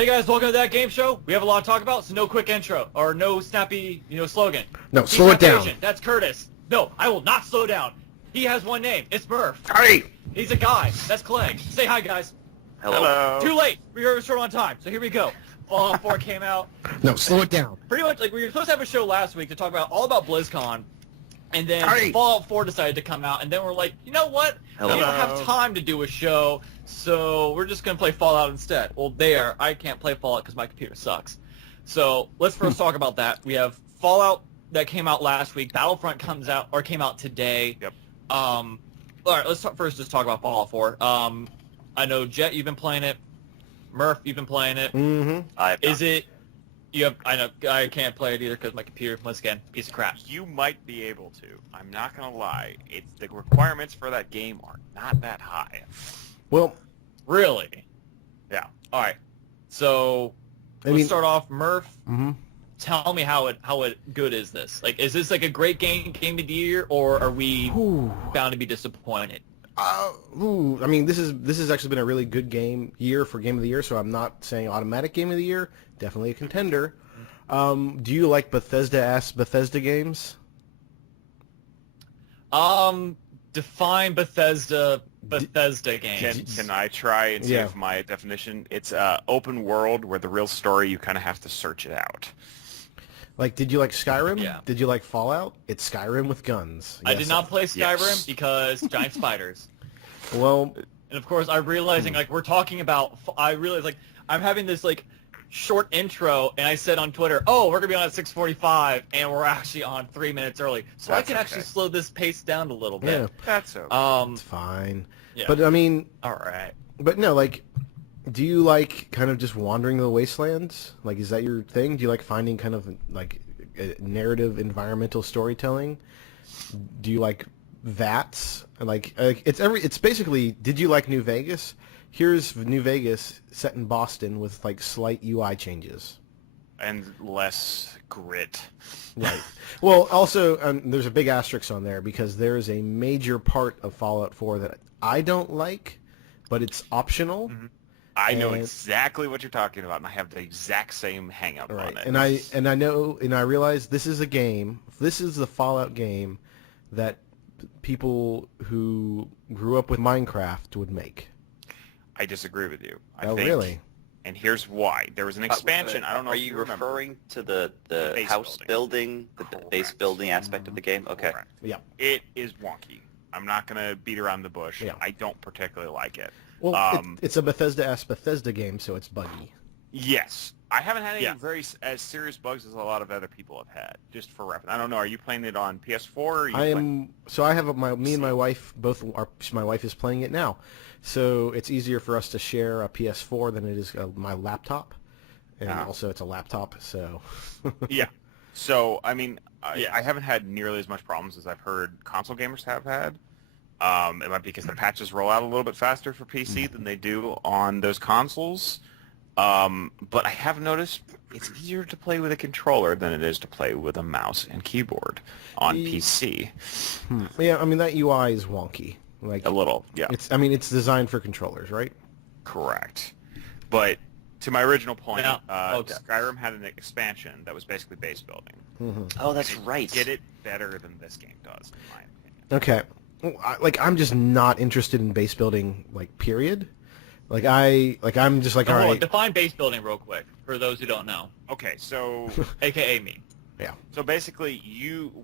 Hey guys, welcome to That Game Show. We have a lot to talk about, so no quick intro or no snappy, slogan. No, slow it down. That's Curtis. No, I will not slow down. He has one name. It's Murph. Howdy. He's a guy. That's Clay. Say hi, guys. Hello. Too late. We were short on time, so here we go. Fallout 4 came out. No, slow it down. Pretty much, we were supposed to have a show last week to talk all about BlizzCon, and then Howdy. Fallout 4 decided to come out, and then we're like, you know what? Hello. We don't have time to do a show, so we're just going to play Fallout instead. Well, I can't play Fallout because my computer sucks. So let's first talk about that. We have Fallout that came out last week. Battlefront came out today. Yep. All right, let's just talk about Fallout 4. I know, Jet, you've been playing it. Murph, you've been playing it. Mm-hmm. I know I can't play it either because my computer, once again, piece of crap. You might be able to. I'm not gonna lie. It's the requirements for that game are not that high. Well, Really? Yeah. All right. So let's start off, Murph. Mm-hmm. Tell me how good is this? Like, is this like a great game of the year, or are we bound to be disappointed? This has actually been a really good year for Game of the Year, so I'm not saying automatic Game of the Year. Definitely a contender. Do you like Bethesda games? Define Bethesda games. Can I try and see if my definition? It's open world where the real story you kind of have to search it out. Like, did you like Skyrim? Yeah. Did you like Fallout? It's Skyrim with guns. I did not play Skyrim Yes. because giant spiders. Well, And of course, I'm realizing, we're talking about, I realize, I'm having this, short intro, and I said on Twitter, oh, we're going to be on at 6:45, and we're actually on 3 minutes early. So I can actually slow this pace down a little bit. yeah, That's okay. it's fine. Yeah. But, All right. But no, do you like kind of just wandering the wastelands? Like, is that your thing? Do you like finding kind of, narrative environmental storytelling? Do you like VATS? It's basically, did you like New Vegas? Here's New Vegas set in Boston with slight UI changes And less grit. right. Well, also there's a big asterisk on there because there is a major part of Fallout 4 that I don't like, but it's optional. Mm-hmm. I know exactly what you're talking about, and I have the exact same hang-up on it. And I realize this is a game. This is the Fallout game that people who grew up with Minecraft would make. I disagree with you. I Oh, think, really? And here's why. There was an expansion. I don't know Are if you remember. referring to the base house building. building, the base building aspect of the game? Okay. Correct. Yeah. It is wonky. I'm not going to beat around the bush. Yeah. I don't particularly like it. Well, it's a Bethesda game, so it's buggy. Yes. I haven't had any as serious bugs as a lot of other people have had, just for reference. I don't know. Are you playing it on PS4? Or are you So I have me and my wife my wife is playing it now. So it's easier for us to share a PS4 than it is my laptop. And also it's a laptop, so... Yeah. So, I haven't had nearly as much problems as I've heard console gamers have had. It might be because the patches roll out a little bit faster for PC than they do on those consoles. But I have noticed it's easier to play with a controller than it is to play with a mouse and keyboard on PC. Yeah, that UI is wonky. A little, yeah. It's designed for controllers, right? Correct. But to my original point, okay. Skyrim had an expansion that was basically base building. Mm-hmm. Oh, that's And it right. did it better than this game does, in my opinion. Okay. I'm just not interested in base building, period. I'm just all right. Define base building real quick for those who don't know, Okay, so... aka me. Yeah. So basically,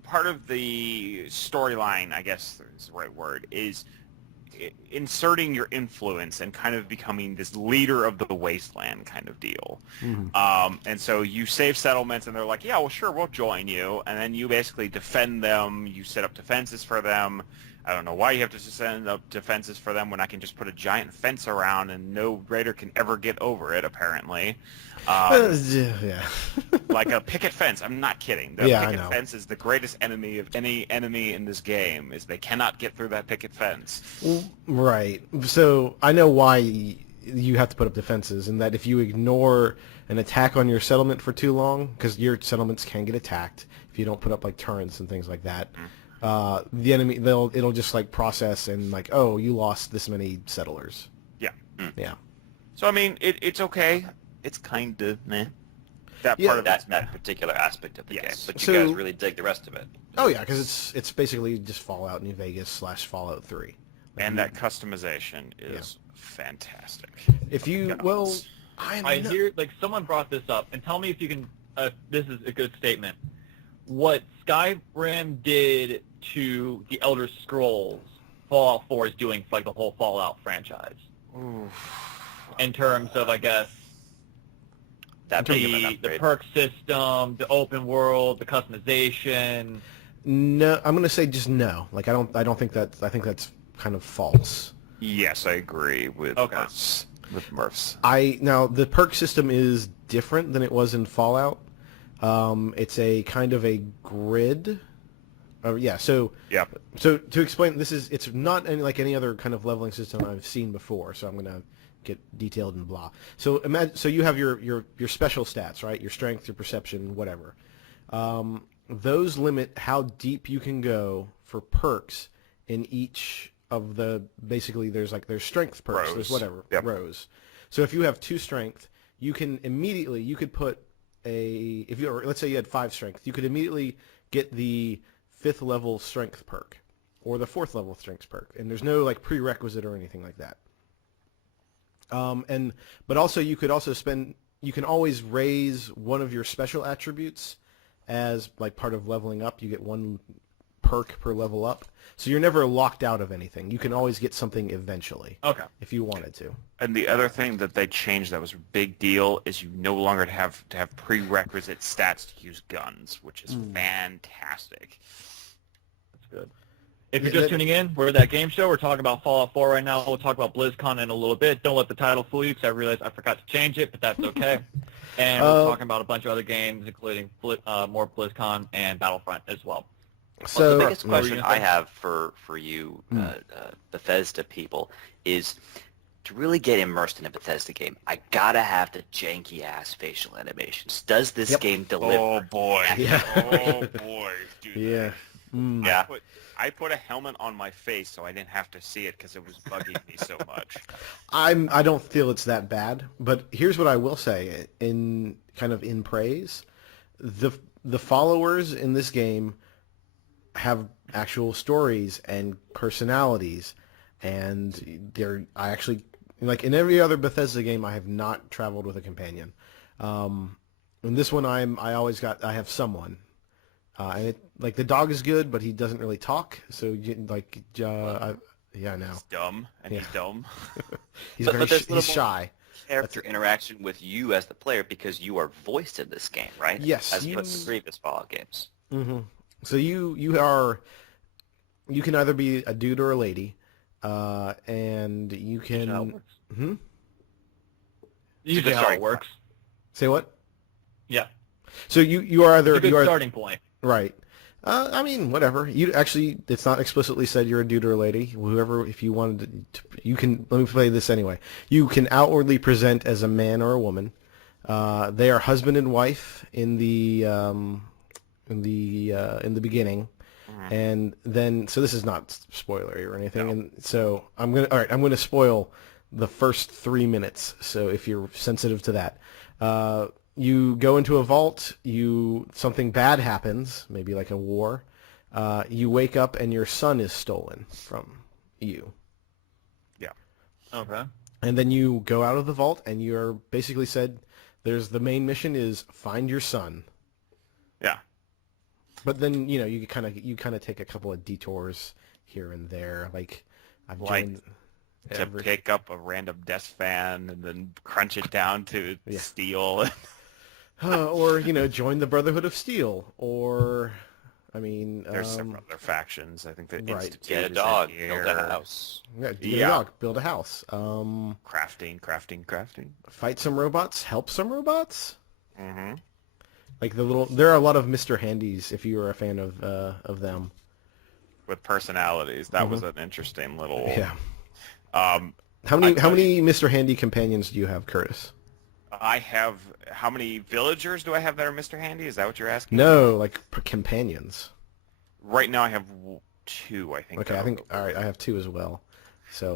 part of the storyline, I guess is the right word, is inserting your influence and kind of becoming this leader of the wasteland kind of deal. Mm-hmm. And so you save settlements, and they're like, yeah, well, sure, we'll join you. And then you basically defend them. You set up defenses for them. I don't know why you have to set up defenses for them when I can just put a giant fence around and no raider can ever get over it, apparently. Yeah. Like a picket fence. I'm not kidding. The picket fence is the greatest enemy of any enemy in this game, is they cannot get through that picket fence. Right. So I know why you have to put up defenses, and that if you ignore an attack on your settlement for too long, because your settlements can get attacked if you don't put up turrets and things like that, the enemy, it'll just process and oh, you lost this many settlers. Yeah. Yeah. So it's okay. it's kind of meh. That Yeah, part of it's meh. That particular aspect of the game, Yes. but you So- guys really dig the rest of it. Oh yeah, because it's basically just Fallout New Vegas / Fallout 3. And that customization is fantastic. If you Guns. well, I hear like someone brought this up, and tell me if you can. This is a good statement. What Skyrim did to the Elder Scrolls, Fallout 4 is doing for like the whole Fallout franchise. In terms of, I guess, That big of an the upgrade. perk system, the open world, the customization. no, I'm gonna say just no. Like I don't think that. I think that's kind of false. Yes, I agree with Okay. Murphs. Now the perk system is different than it was in Fallout. It's a kind of a grid. Yeah. So Yep. So to explain, it's not like any other kind of leveling system I've seen before. So I'm gonna get detailed and blah. So so you have your special stats, right? Your strength, your perception, whatever. Those limit how deep you can go for perks in each of the basically there's strength perks, there's Rows. whatever Yep. rows. So if you have 2 strength, you could put let's say you had 5 strength, you could immediately get the 5th level strength perk or the 4th level strength perk, and there's no like prerequisite or anything like that. But also you can always raise one of your special attributes as like part of leveling up. You get 1 perk per level up, so you're never locked out of anything. You can always get something eventually Okay. if you wanted to. And the other thing that they changed that was a big deal is you no longer have prerequisite stats to use guns, which is fantastic. That's good. If you're Yeah, just tuning in, we're at That Game Show. We're talking about Fallout 4 right now. We'll talk about BlizzCon in a little bit. Don't let the title fool you, because I realized I forgot to change it, but that's okay. And we're talking about a bunch of other games, including more BlizzCon and Battlefront as well. So The biggest question you I think? have for you Bethesda people is to really get immersed in a Bethesda game, I gotta have the janky ass facial animations. Does this Yep. game deliver? Oh boy. Yeah. Oh boy, dude. yeah. Yeah. I put a helmet on my face so I didn't have to see it because it was bugging me so much. I don't feel it's that bad, but here's what I will say in praise. The followers in this game have actual stories and personalities, and I actually, like in every other Bethesda game, I have not traveled with a companion. In this one I have someone. And the dog is good, but he doesn't really talk. So yeah, I know. He's dumb, and he's dumb. He's But very there's he's little shy. Character interaction with you as the player because you are voiced in this game, right? Yes, As opposed to previous Fallout games. Mm-hmm. So you can either be a dude or a lady, and you can. How it works. Hmm? Usually how it works. Say what? Yeah. So you are either It's a good you are starting point. right. I mean, whatever. You actually, it's not explicitly said you're a dude or a lady. Whoever, if you wanted to, you can. Let me play this anyway. You can outwardly present as a man or a woman. They are husband and wife in the beginning, and then so this is not spoilery or anything. No. And so I'm gonna spoil the first 3 minutes. So if you're sensitive to that. You go into a vault, something bad happens, maybe like a war. You wake up and your son is stolen from you. Yeah. Okay. And then you go out of the vault and you're basically said, the main mission is find your son. Yeah. But then, you kind of take a couple of detours here and there. Like, I've joined... To pick up a random desk fan and then crunch it down to steel. Or, join the Brotherhood of Steel. Or, I mean... There's several other factions. I think that right. Get a dog, build a house. Yeah, get a dog, build a house. Crafting. Fight some robots, help some robots. Mm-hmm. Like there are a lot of Mr. Handies if you are a fan of them. With personalities. That was an interesting little... Yeah. How many Mr. Handy companions do you have, Curtis? I have... How many villagers do I have that are Mr. Handy? Is that what you're asking? No, like companions. Right now I have 2, I think. Okay, all right, I have 2 as well. So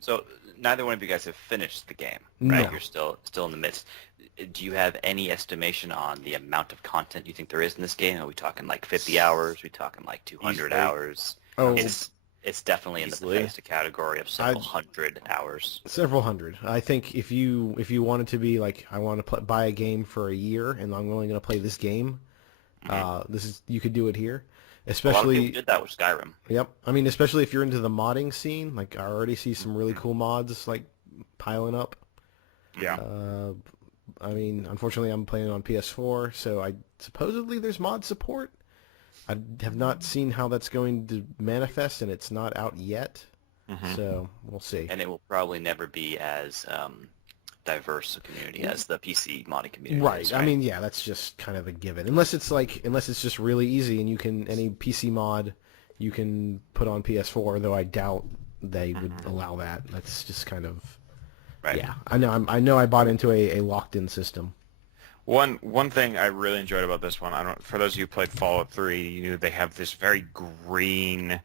So neither one of you guys have finished the game, No. right? You're still in the midst. Do you have any estimation on the amount of content you think there is in this game? Are we talking like 50 hours? Are we talking like 200 Easily. hours? Oh. It's definitely in the Easily. Bethesda category of several hundred hours. Several hundred. I think if you wanted to be like, I want to buy a game for a year and I'm only going to play this game, you could do it here. A lot of Especially, people did that with Skyrim. yep. I mean, especially if you're into the modding scene. Like, I already see some really cool mods like piling up. Yeah. I mean, unfortunately, I'm playing on PS4, so supposedly there's mod support. I have not seen how that's going to manifest, and it's not out yet. So we'll see. And it will probably never be as diverse a community as the PC modding community Right. is, I mean, yeah, that's just kind of a given. Unless it's just really easy and you can any PC mod you can put on PS4, though I doubt they would allow that. That's just kind of right. yeah. I know I bought into a locked-in system. One thing I really enjoyed about this one, for those of you who played Fallout 3, you knew they have this very green,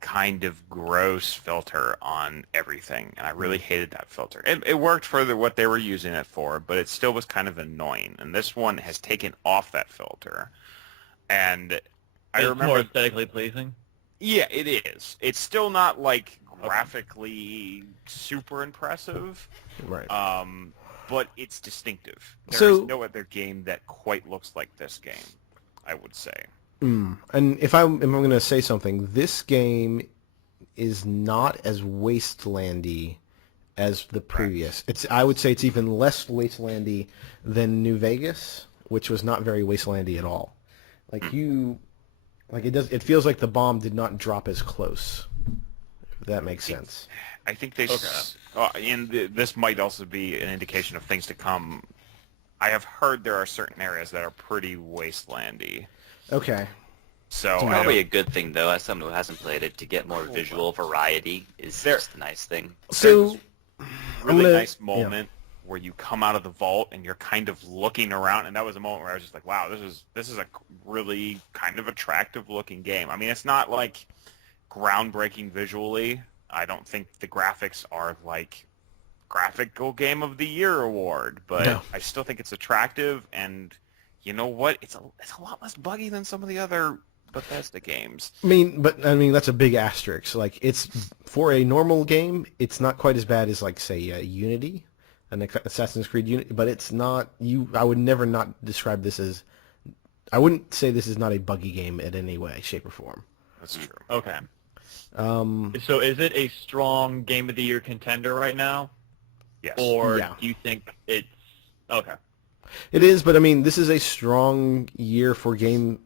kind of gross filter on everything, and I really hated that filter. It worked for what they were using it for, but it still was kind of annoying. And this one has taken off that filter, and I It's remember more aesthetically pleasing. Yeah, it is. It's still not like graphically super impressive. Right. But it's distinctive. There So- is no other game that quite looks like this game, I would say. And if I'm going to say something, this game is not as wastelandy as the previous. I would say it's even less wastelandy than New Vegas, which was not very wastelandy at all. It feels like the bomb did not drop as close. If that makes sense. I think they... this might also be an indication of things to come. I have heard there are certain areas that are pretty wastelandy. Okay. So It's probably a good thing, though, as someone who hasn't played it, to get more visual variety is just a nice thing. So, really nice moment where you come out of the vault and you're kind of looking around, and that was a moment where I was just like, wow, this is a really kind of attractive looking game. I mean, it's not like groundbreaking visually. I don't think the graphics are like graphical game of the year award, but No. I still think it's attractive, and you know what? It's a lot less buggy than some of the other Bethesda games. I mean, that's a big asterisk. Like, it's for a normal game, it's not quite as bad as, like, say, Unity, an Assassin's Creed Unity, but it's not. I would never not describe this as. I wouldn't say this is not a buggy game in any way, shape, or form. That's true. Okay. So is it a strong Game of the Year contender right now? Yes. Or Yeah. do you think it's... Okay. It is, but I mean, this is a strong year for game.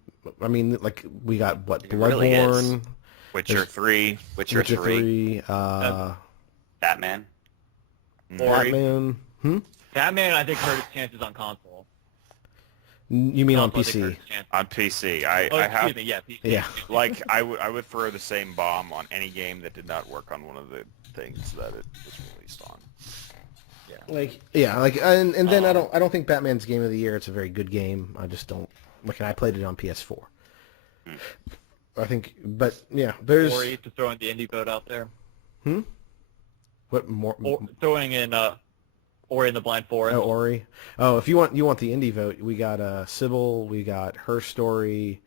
I mean, like, we got what, It really Bloodborne, Witcher 3. Witcher 3, 3, Batman. Ori. Batman. Batman, I think, hurt his chances on console. You mean on Console, I think, hurt PC? his chances. On PC. I Oh, have... excuse me, yeah, PC. Yeah. Like, I would throw the same bomb on any game that did not work on one of the things that it was released on. And then I don't think Batman's game of the year. It's a very good game. I just don't like. And I played it on PS4. I think, but yeah, there's Ori, to throw in the indie vote out there. what more? Or throwing in Ori in the Blind Forest. Oh, Ori. Oh, if you want the indie vote, we got Sybil, we got Her Story,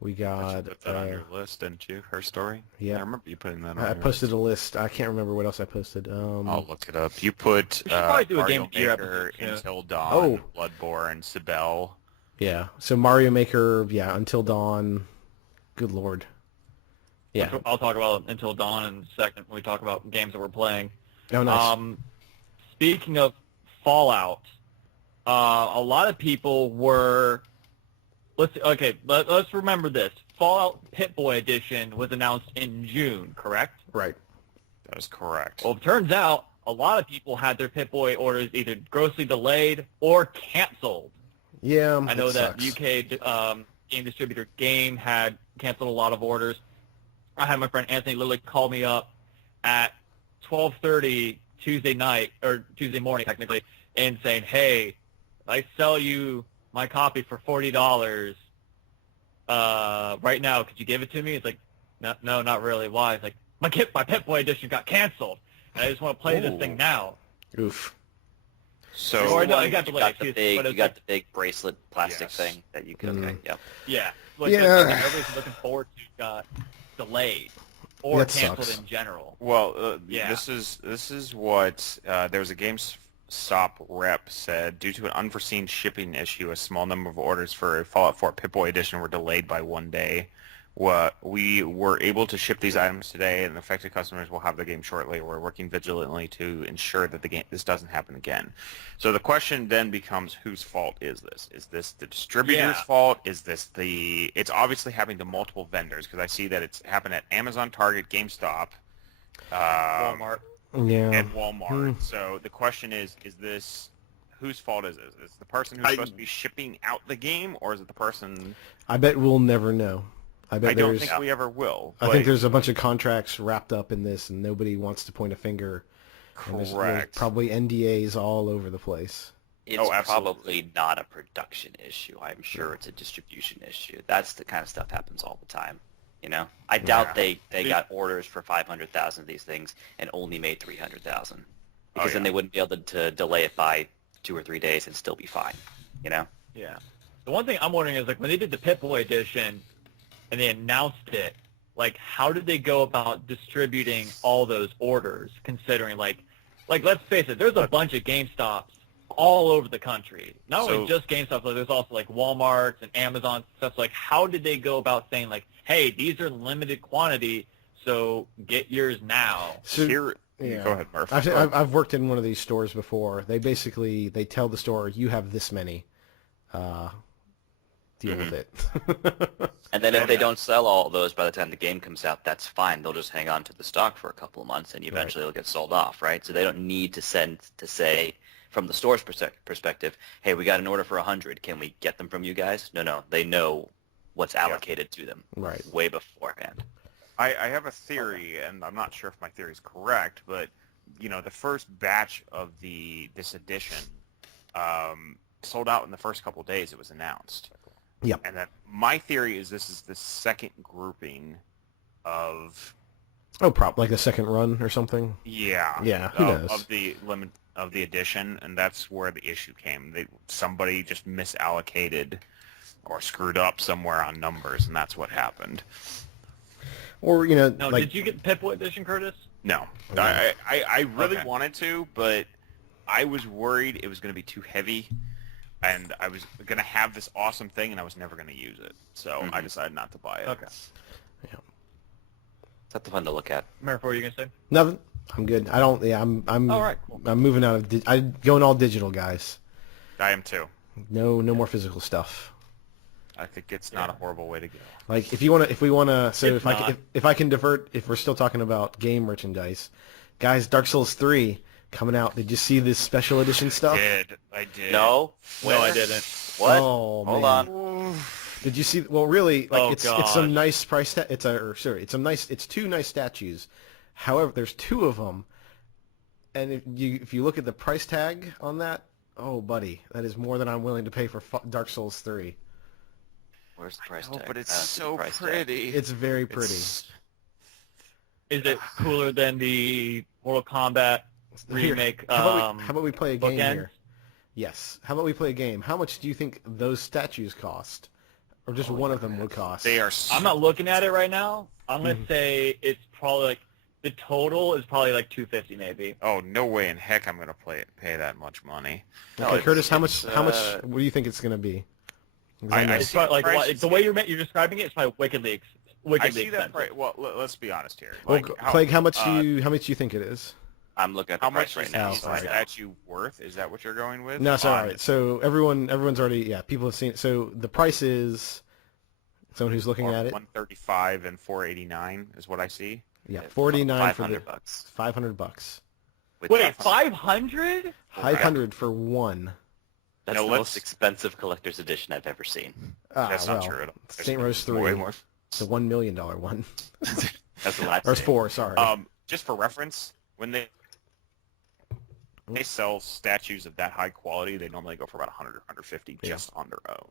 we You got. put that on your list, didn't you? Her story? Yeah. I remember you putting that on I your posted a list. I can't remember what else I posted. I'll look it up. You put We should probably do a Mario Game of the Year Maker, episode, too. Until Dawn, Oh. Bloodborne, Sibel. Yeah. So Mario Maker, yeah, Until Dawn. Good lord. Yeah. I'll talk about Until Dawn in a second when we talk about games that we're playing. Oh, nice. Speaking of Fallout, a lot of people were... Let's remember this. Fallout PipBoy Edition was announced in June, correct? Right. That is correct. Well, it turns out a lot of people had their PipBoy orders either grossly delayed or canceled. Yeah. I know it that sucks. UK game distributor Game had canceled a lot of orders. I had my friend Anthony literally call me up at 12:30 Tuesday night, or Tuesday morning technically, and saying, hey, I sell you my copy for $40 right now. Could you give it to me? It's like, no, not really. Why? It's like, my PipBoy edition got canceled. and I just want to play this thing now. Oof. So Or no, you it got delayed. the big bracelet plastic thing that you could. Okay, yep. Yeah. Like, Yeah. the thing that everybody's looking forward to got delayed or That canceled sucks. in general. Well, Yeah. this is what there was a GameStop rep said. Due to an unforeseen shipping issue, a small number of orders for Fallout 4 PipBoy Edition were delayed by one day. We were able to ship these items today, and affected customers will have the game shortly. We're working vigilantly to ensure that this doesn't happen again. So the question then becomes, whose fault is this? Is this the distributor's fault? Is this it's obviously happening to multiple vendors, because I see that it's happened at Amazon, Target, GameStop, Walmart. Yeah. and Walmart. So the question is this, whose fault is this? Is it the person who's supposed to be shipping out the game, or is it the person? I bet we'll never know. I don't think we ever will. I think there's a bunch of contracts wrapped up in this, and nobody wants to point a finger. And there's Correct. probably NDAs all over the place. It's absolutely. probably not a production issue. I'm sure it's a distribution issue. That's the kind of stuff happens all the time. You know, I doubt they got orders for 500,000 of these things and only made 300,000, because then they wouldn't be able to delay it by 2 or 3 days and still be fine. You know? Yeah. The one thing I'm wondering is, like, when they did the PipBoy edition and they announced it, like, how did they go about distributing all those orders, considering, like let's face it, there's a bunch of GameStops all over the country. Not only just GameStop, but there's also, like, Walmarts and Amazon stuff. Like, how did they go about saying, like, hey, these are limited quantity, so get yours now? So, Go ahead, Murph. I've worked in one of these stores before. They tell the store, you have this many. Deal with it. And then if they don't sell all those by the time the game comes out, that's fine. They'll just hang on to the stock for a couple of months, and eventually it'll get sold off, right? So they don't need to say, from the store's perspective, hey, we got an order for 100. Can we get them from you guys? No. They know what's allocated to them way beforehand. I have a theory, and I'm not sure if my theory is correct, but the first batch of this edition sold out in the first couple of days it was announced. Yep. And then my theory is this is the second grouping of like the second run or something. Yeah, who knows? Of the limit of the edition, and that's where the issue came. Somebody just misallocated or screwed up somewhere on numbers, and that's what happened. Or Now, like, did you get the PipBoy edition, Curtis? No, I really wanted to, but I was worried it was going to be too heavy, and I was going to have this awesome thing, and I was never going to use it. So I decided not to buy it. Okay. Yeah. That's fun to look at. Remember what were you going to say? Nothing. I'm good. I don't. Yeah, I'm. All right, cool. I'm moving out of. I'm going all digital, guys. I am too. No more physical stuff. I think it's not a horrible way to go. Like, if we want to, so It's if I can divert, if we're still talking about game merchandise, guys, Dark Souls 3 coming out. Did you see this special edition stuff? I did. No? No, I didn't. What? Oh, Hold man. on. Did you see? Well, really, like, Oh, it's gosh. some nice price tag. It's two nice statues. However, there's two of them, and if you look at the price tag on that, oh, buddy, that is more than I'm willing to pay for Dark Souls 3. Where's the price tag? But it's I don't see the so price tag. pretty. It's very pretty. Is it cooler than the Mortal Kombat remake? How about we play a game bookends? here? Yes. How about we play a game? How much do you think those statues cost? Or just one of them would cost? They are. I'm not looking at it right now. I'm gonna say it's probably like the total is probably like $250 maybe. Oh, no way in heck I'm gonna pay that much money. No, Okay, it's- Curtis, how much? it's, What do you think it's going to be? 'Cause I I know- It's see probably the like price. the way you're describing it is probably wickedly I see that expensive. price. Well, let's be honest here. Well, Like, Clegg, how much do you think it is? I'm looking at the how price much right is now. the so I know. statue worth? Is that what you're going with? No, sorry. On- Right. So everyone's already people have seen it. So the price is someone who's looking at it. 135 and 489 is what I see. Yeah, 49 for the $500. $500. With Wait, tax. 500? 500 for one. That's No, the let's- most expensive collector's edition I've ever seen. That's not well, true at all. Saint Rose 3. Way more. It's the $1 million one. That's the last Or it's 4. Sorry. Just for reference, when they sell statues of that high quality, they normally go for about 100 or 150 just on their own.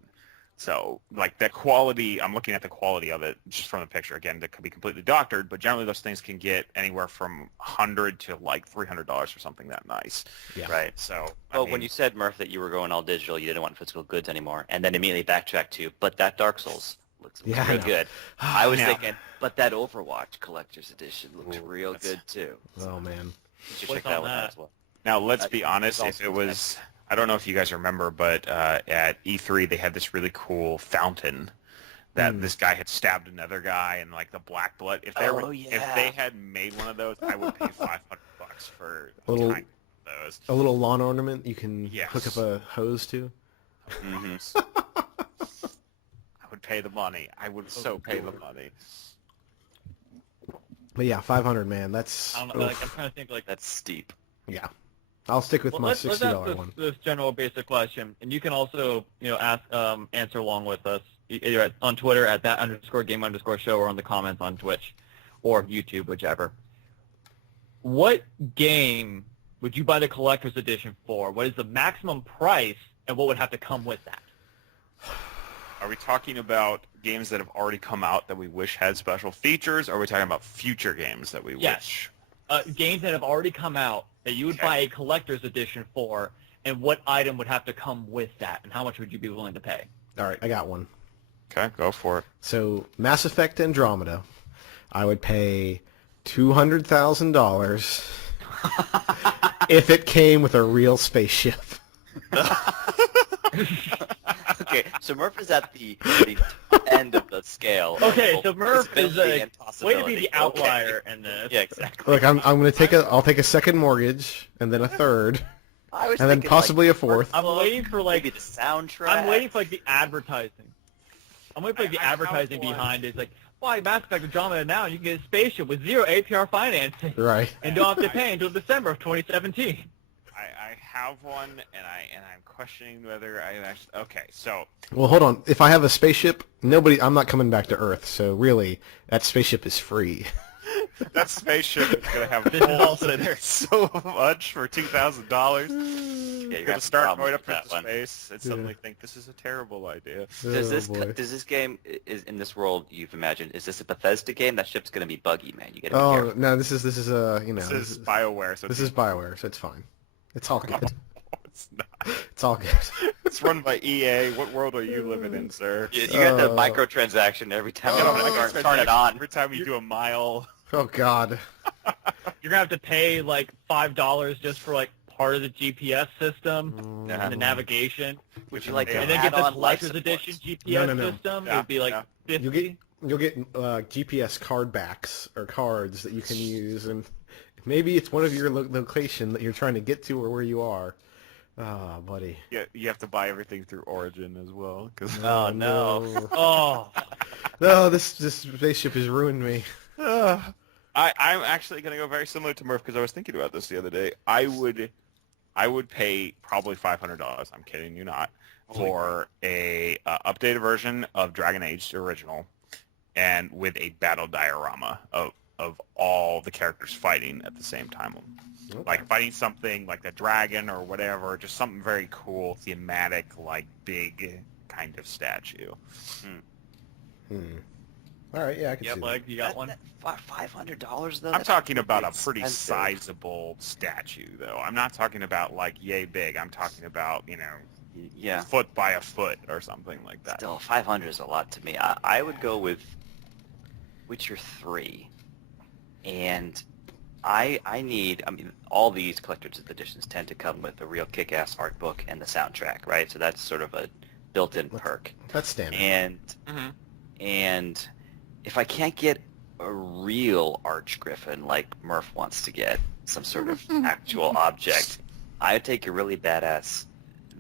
So, like, the quality, I'm looking at the quality of it just from the picture. Again, that could be completely doctored, but generally those things can get anywhere from $100 to, like, $300 for something that nice. Yeah. Right. So, Well, when you said, Murph, that you were going all digital, you didn't want physical goods anymore, and then immediately backtracked to, but that Dark Souls looks Yeah, I real know. good. I was Yeah. thinking, but that Overwatch Collector's Edition looks real that's- good, too. Oh man. You should What's check that on one out that? as well. Now, let's be it's honest, also if it was, I don't know if you guys remember, but at E3 they had this really cool fountain that this guy had stabbed another guy and like the black blood. If they Oh, if yeah. they had made one of those, I would pay $500 for A little- kind of those. A little lawn ornament you can Yes. hook up a hose to. Mm-hmm. I would pay the money. I would so pay the money. But yeah, 500, man. That's I don't know. Like, I'm oof. trying to think. Like, That's steep. Yeah. I'll stick with well, my let's $60 ask one. this general basic question, and you can also ask answer along with us either on Twitter at @that_game_show or on the comments on Twitch or YouTube, whichever. What game would you buy the collector's edition for? What is the maximum price, and what would have to come with that? Are we talking about games that have already come out that we wish had special features, or are we talking about future games that we Yes. wish? Games that have already come out that you would Okay. buy a collector's edition for, and what item would have to come with that, and how much would you be willing to pay? All right, I got one. Okay, go for it. So Mass Effect Andromeda, I would pay $200,000 if it came with a real spaceship. Okay, so Murph is at the end of the scale. Okay, of so Murph is feasibility and way to be possibility. the outlier in this. Yeah, exactly. Look, I'm gonna I'll take a second mortgage and then a third I was and then thinking, possibly like, a fourth. I'm waiting for like maybe the soundtrack. I'm waiting for like the advertising. I'm waiting for like, the I have advertising one. behind it. It's like, why Mass Effect Andromeda now? You can get a spaceship with 0 APR financing Right. and don't have to pay until December of 2017. I have one, and I'm questioning whether I actually. Okay, so Well, hold on. If I have a spaceship, I'm not coming back to Earth. So really, that spaceship is free. that spaceship is gonna have This is holes also in there. it so much for $2,000. Yeah, You're you're gonna gonna start going up that into one. space and suddenly think this is a terrible idea. Does Oh, this boy. does this game is in this world you've imagined? Is this a Bethesda game? That ship's gonna be buggy, man. You gotta be Oh careful. no, this is This is BioWare, so this is BioWare, so it's fine. It's all good. it's not. It's all good. It's run by EA. What world are you living in, sir? You got the Oh. microtransaction every time you Oh. turn it on. Every time you do a mile. Oh God. You're gonna have to pay like $5 just for like part of the GPS system and the navigation, Would you like to and then get the add on life collector's support? edition GPS No. system. Yeah, It would be like yeah. 50. You'll get GPS card backs or cards that you can use, and maybe it's one of your location that you're trying to get to or where you are. Ah, buddy. Yeah, you have to buy everything through Origin as well. 'Cause, Oh, no. Oh, No, this spaceship has ruined me. I'm actually going to go very similar to Murph because I was thinking about this the other day. I would pay probably $500. I'm kidding you not, for a updated version of Dragon Age original, and with a battle diorama of all the characters fighting at the same time. Like fighting something like a dragon or whatever, just something very cool, thematic, like big kind of statue. All right, yeah, I can yeah, see Leg, you got one. $500 though. I'm That's talking about a pretty expensive. sizable statue, though. I'm not talking about like yay big. I'm talking about Yeah. foot by a foot or something like that. Still, 500 is a lot to me. I would go with Witcher 3, and I mean, all these collector's editions tend to come with a real kick-ass art book and the soundtrack, right? So that's sort of a built-in perk. That's standard. And if I can't get a real Arch Griffin like Murph wants to get, some sort of actual object, I would take a really badass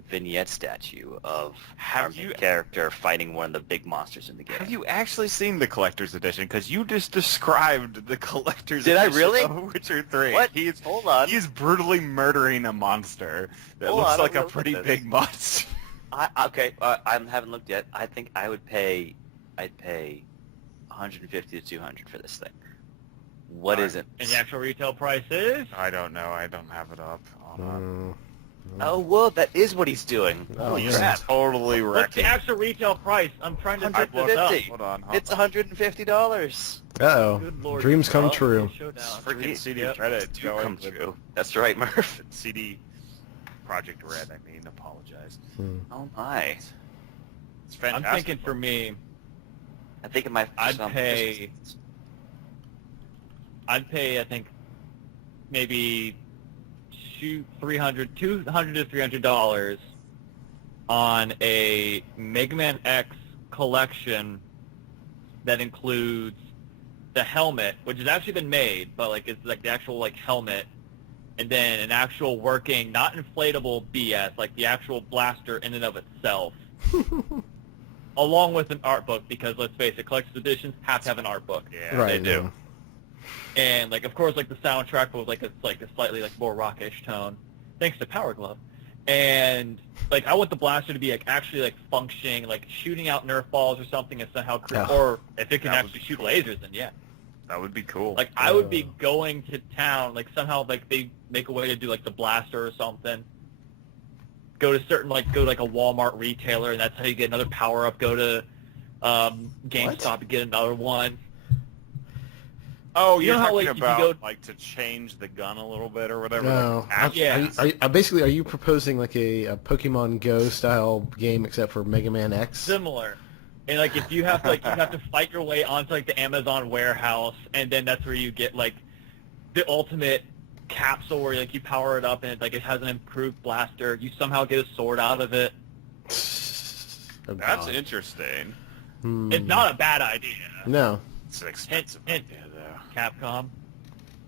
vignette statue of our main character fighting one of the big monsters in the game. Have you actually seen the collector's edition? Because you just described the collector's Did I edition really? of Witcher 3. What? He's Hold on. He's brutally murdering a monster that Hold looks on, like I'm a gonna pretty look at this. big monster. I haven't looked yet. I think I'd pay 150 to 200 for this thing. What is it? And the actual retail price is? I don't know. I don't have it up. Hold on. Oh, whoa, that is what he's doing. Oh, Holy yeah. crap. Totally What's wrecking. the actual retail price? I'm trying to look this up. 150. Hold on. It's $150. Uh-oh. Good lord. Dreams come Oh, true. Showdown. Freaking CD Yep. credit Do going come with true. That's right, Murph. CD Project Red. I mean, apologize. Oh my. It's fantastic. I'm thinking for me, I think it might. I'd pay, I think, maybe $200 to $300 on a Mega Man X collection that includes the helmet, which has actually been made, but like it's like the actual like helmet, and then an actual working, not inflatable BS, like the actual blaster in and of itself. Along with an art book, because let's face it, collector's editions have to have an art book. Yeah, Right. they do. And like, of course, like the soundtrack was like a slightly like more rockish tone, thanks to Power Glove. And like, I want the blaster to be like actually like functioning, like shooting out Nerf balls or something, and somehow, or if it can That would actually be shoot cool. lasers, then yeah. That would be cool. Like I would be going to town, like somehow like they make a way to do like the blaster or something. Go to like a Walmart retailer, and that's how you get another power up. Go to GameStop and get another one. oh, you you're know how, talking like, if you about go- like to change the gun a little bit or whatever. No. Like, Yeah. Basically, are you proposing like a Pokemon Go style game except for Mega Man X? Similar. And like if you have to, you have to fight your way onto like the Amazon warehouse, and then that's where you get like the ultimate capsule where like you power it up and it has an improved blaster. You somehow get a sword out of it. Oh, That's God. interesting. It's not a bad idea. No. It's an expensive Hint. idea, though. Capcom.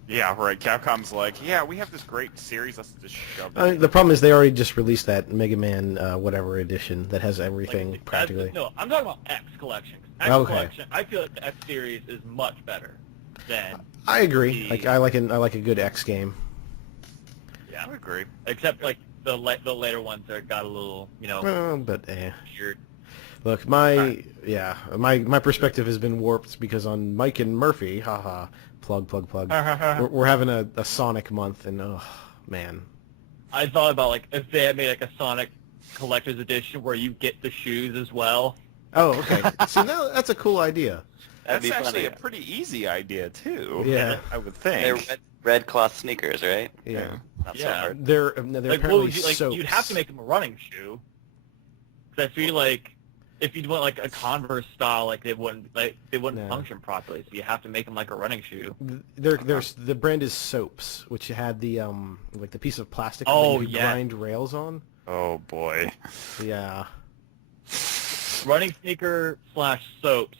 Yeah, right. Capcom's like, yeah, we have this great series. Let's just shove it. The problem is they already just released that Mega Man whatever edition that has everything Like, practically. No, I'm talking about X collection. X Okay. collection. I feel like the X series is much better than I agree. the- Like I like a good X game. yeah. I would agree. Except like the later ones that got a little But weird. look, my perspective has been warped because on Mike and Murphy, haha, plug. we're having a Sonic month, and oh man, I thought about like if they had made like a Sonic collector's edition where you get the shoes as well. oh okay. So now that's a cool idea. That'd That's be actually funny. a pretty easy idea too. Yeah. I would They're think. red cloth sneakers, right? Yeah, Not so Yeah. hard. they're Like what apparently would you like? soaps. You'd have to make them a running shoe. 'Cause I feel like if you went like a Converse style, like they wouldn't No. function properly. So you have to make them like a running shoe. There's the brand is Soaps, which had the like the piece of plastic Oh, that you yeah. grind rails on. Oh boy. Yeah. Running sneaker / soaps.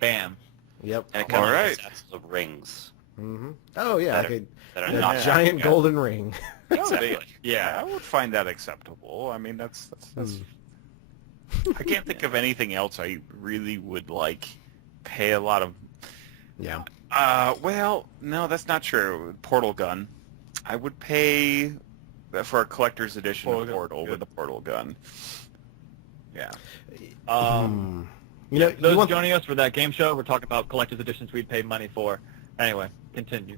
Bam. Yep. And it kind All of right. has of rings hmm Oh yeah, That are- okay. that are A not giant yeah. golden ring. exactly. Yeah. I would find that acceptable. I mean, that's I can't think of anything else I really would like pay a lot of. Yeah. Well, no, that's not true. Portal gun. I would pay for a collector's edition Portal of gun. Portal Good. with a portal gun. Yeah. You know, Those you want, joining us for that game show, we're talking about collector's editions we'd pay money for. Anyway, continue.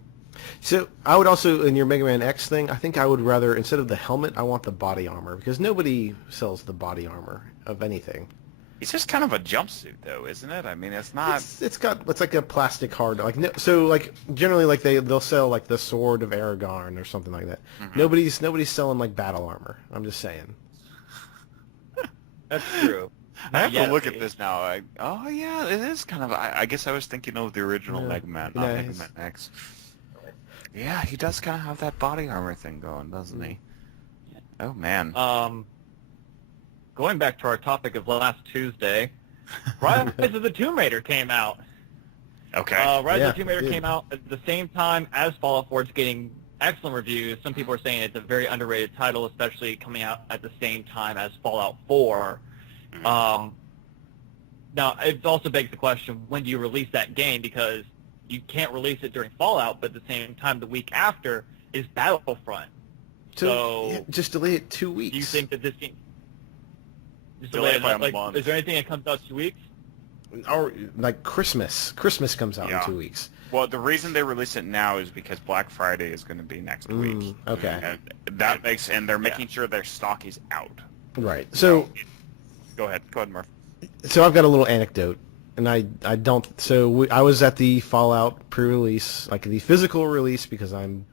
so I would also in your Mega Man X thing. I think I would rather instead of the helmet, I want the body armor because nobody sells the body armor of anything. It's just kind of a jumpsuit, though, isn't it? I mean, it's not. It's like a plastic hard like no, so like generally like they'll sell like the sword of Aragorn or something like that. Mm-hmm. Nobody's selling like battle armor. I'm just saying. That's true. I have Yeah, to look it at this now. Oh yeah, it is kind of. I guess I was thinking of the original Yeah. Mega Man, not Mega Nice. Man X. Yeah, he does kind of have that body armor thing going, doesn't he? Oh man. Going back to our topic of last Tuesday, Rise of the Tomb Raider came out. Okay. Rise Yeah, of the Tomb it Raider did. came out at the same time as Fallout 4. It's getting excellent reviews. Some people are saying it's a very underrated title, especially coming out at the same time as Fallout 4. Now, it also begs the question, when do you release that game? Because you can't release it during Fallout, but at the same time, the week after is Battlefront. So, yeah, just delay it 2 weeks. do you think that this game... Just Delay it by a like, month. is there anything that comes out 2 weeks? or like Christmas. Christmas comes out in 2 weeks. Well, the reason they release it now is because Black Friday is going to be next week. Okay. And that makes, and they're making sure their stock is out. Right. So go ahead, Murph. So I've got a little anecdote, and I don't. So I was at the Fallout pre-release, like the physical release, because I'm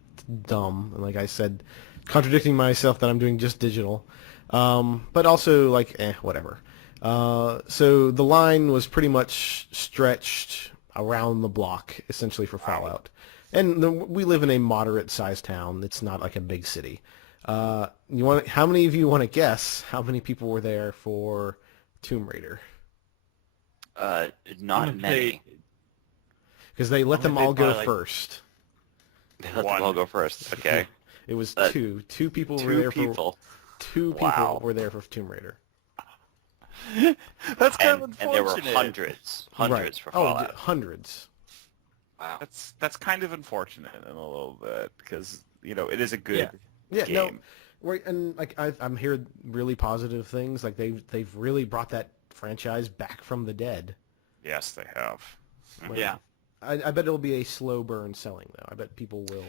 dumb, and like I said, contradicting myself that I'm doing just digital, but also like whatever. So the line was pretty much stretched around the block, essentially, for Fallout. And we live in a moderate-sized town. It's not like a big city. How many of you want to guess how many people were there for Tomb Raider? Not many. Because they let them all go first. They let them all go first. Okay. It was two. Two people were there for. Two people were there for Tomb Raider. That's kind of unfortunate. And there were hundreds Right. for Fallout. Oh, hundreds. Wow. That's kind of unfortunate in a little bit because it is a good Yeah, game. no, right, and like I'm hearing really positive things. Like they've really brought that franchise back from the dead. Yes, they have. Yeah. I bet it'll be a slow burn selling though. I bet people will.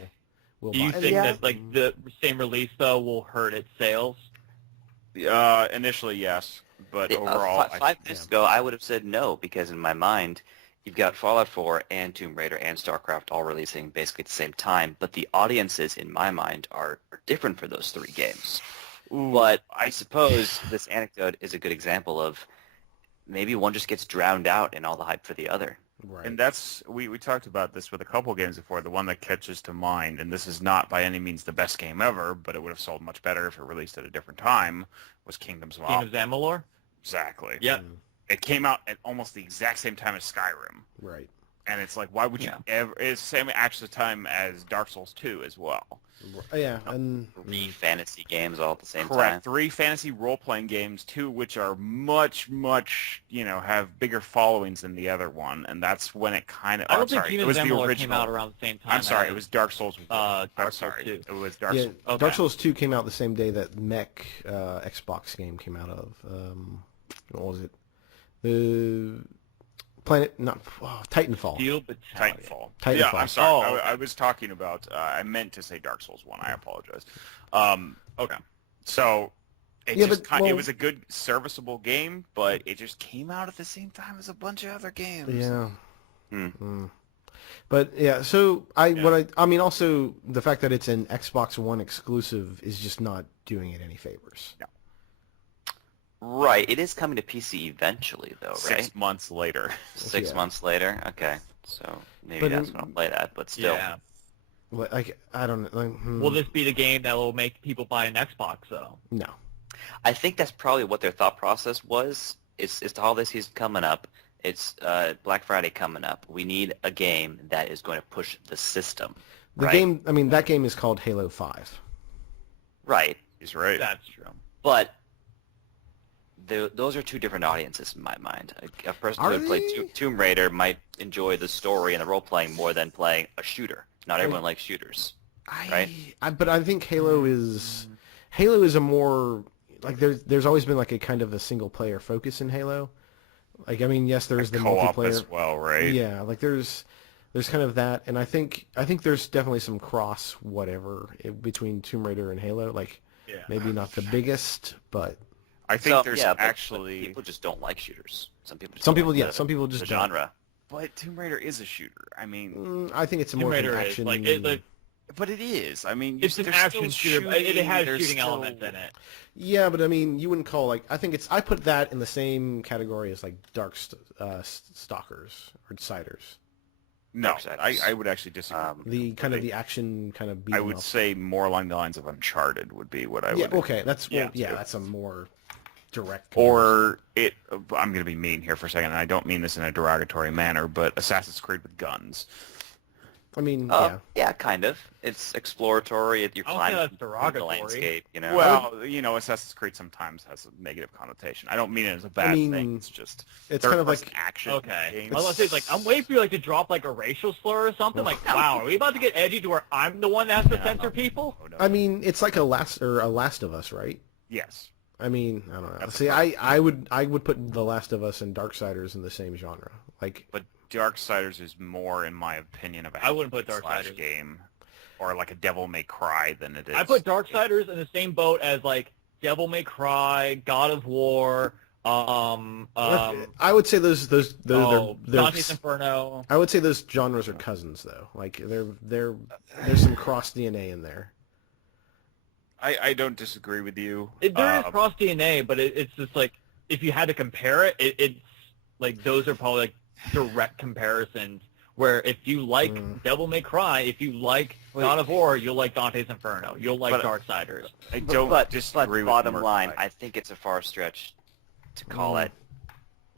Do you buy it. think that like the same release though will hurt its sales? Initially, yes, but overall, five years ago, I would have said no because in my mind, you've got Fallout 4 and Tomb Raider and StarCraft all releasing basically at the same time, but the audiences in my mind are different for those three games. But I suppose this anecdote is a good example of maybe one just gets drowned out in all the hype for the other. Right. And that's we talked about this with a couple games before. The one that catches to mind, and this is not by any means the best game ever, but it would have sold much better if it released at a different time, was Kingdoms of Amalur? Exactly. Yep. It came out at almost the exact same time as Skyrim. Right. And it's like, why would you ever... It's the same actual time as Dark Souls 2 as well. Yeah, and... 3 fantasy games all at the same Correct. time. 3 fantasy role-playing games, 2 which are much, have bigger followings than the other one, and that's when it kind of... I don't think it was the Amalur original. came out around the same time. I'm sorry, it was Dark Souls 1. Dark Souls 2. It was Dark Yeah, Souls. Okay. Dark Souls 2 came out the same day that Mech Xbox game came out of. What was it? The Titanfall. Steel Battalion. Titanfall. Yeah, I'm sorry. I was talking about... I meant to say Dark Souls 1. I apologize. Okay. So... It was a good, serviceable game, but it just came out at the same time as a bunch of other games. Yeah. But yeah, so I mean, also the fact that it's an Xbox One exclusive is just not doing it any favors. No. Right. It is coming to PC eventually, though, right? 6 months later. 6 months later? Okay. So maybe that's when I'll play that, but still. Yeah. Like, I don't know. Will this be the game that will make people buy an Xbox, though? No. I think that's probably what their thought process was. It's all this season coming up. It's Black Friday coming up. We need a game that is going to push the system. The game, I mean, that game is called Halo 5. Right. He's right. That's true. But those are two different audiences in my mind. A person who would play Tomb Raider might enjoy the story and the role-playing more than playing a shooter. Not everyone likes shooters, right? But I think Halo is a more... Like, there's always been, like, a kind of a single-player focus in Halo. Like, I mean, yes, there's the co-op multiplayer as well, right? Yeah, like there's kind of that, and I think there's definitely some cross whatever between Tomb Raider and Halo. Like, maybe not the biggest, but I think there's actually but people just don't like shooters. Some people just some people just the don't. genre. But Tomb Raider is a shooter. I mean, I think it's Tomb more of Raider an is action. but it is. I mean, it's an action shooter. But it has shooting still... elements in it. Yeah, but I mean, you wouldn't call I put that in the same category as like Dark Stalkers or Siders. No, I would actually disagree. The kind of the action kind of beat 'em I would up. say more along the lines of Uncharted would be what I would. Okay, that's that's a more direct. Or I'm going to be mean here for a second, and I don't mean this in a derogatory manner, but Assassin's Creed with guns. I mean, yeah, kind of. It's exploratory. You're climbing the landscape, you know. Well, Assassin's Creed sometimes has a negative connotation. I don't mean it as a bad thing. It's just it's kind of like action. Okay. I was gonna say, like, I'm waiting for you to drop like a racial slur or something. Like, wow, are we about to get edgy to where I'm the one that has to censor people? I mean, it's like a Last of Us, right? Yes. I mean, I don't know. That's See, the I would put The Last of Us and Darksiders in the same genre. Like, But Darksiders is more, in my opinion, of a I wouldn't put slash Darksiders. game, or like a Devil May Cry than it is. I put Darksiders in the same boat as like Devil May Cry, God of War, I would say those they're Dante's Inferno. I would say those genres are cousins though. Like there's some cross DNA in there. I don't disagree with you. There is cross DNA, but it's just like if you had to compare it, it's like those are probably like direct comparisons. Where if you like Devil May Cry, if you like God of War, you'll like Dante's Inferno. You'll like Darksiders. I don't But disagree with bottom Merc line, Fight. I think it's a far stretch to call it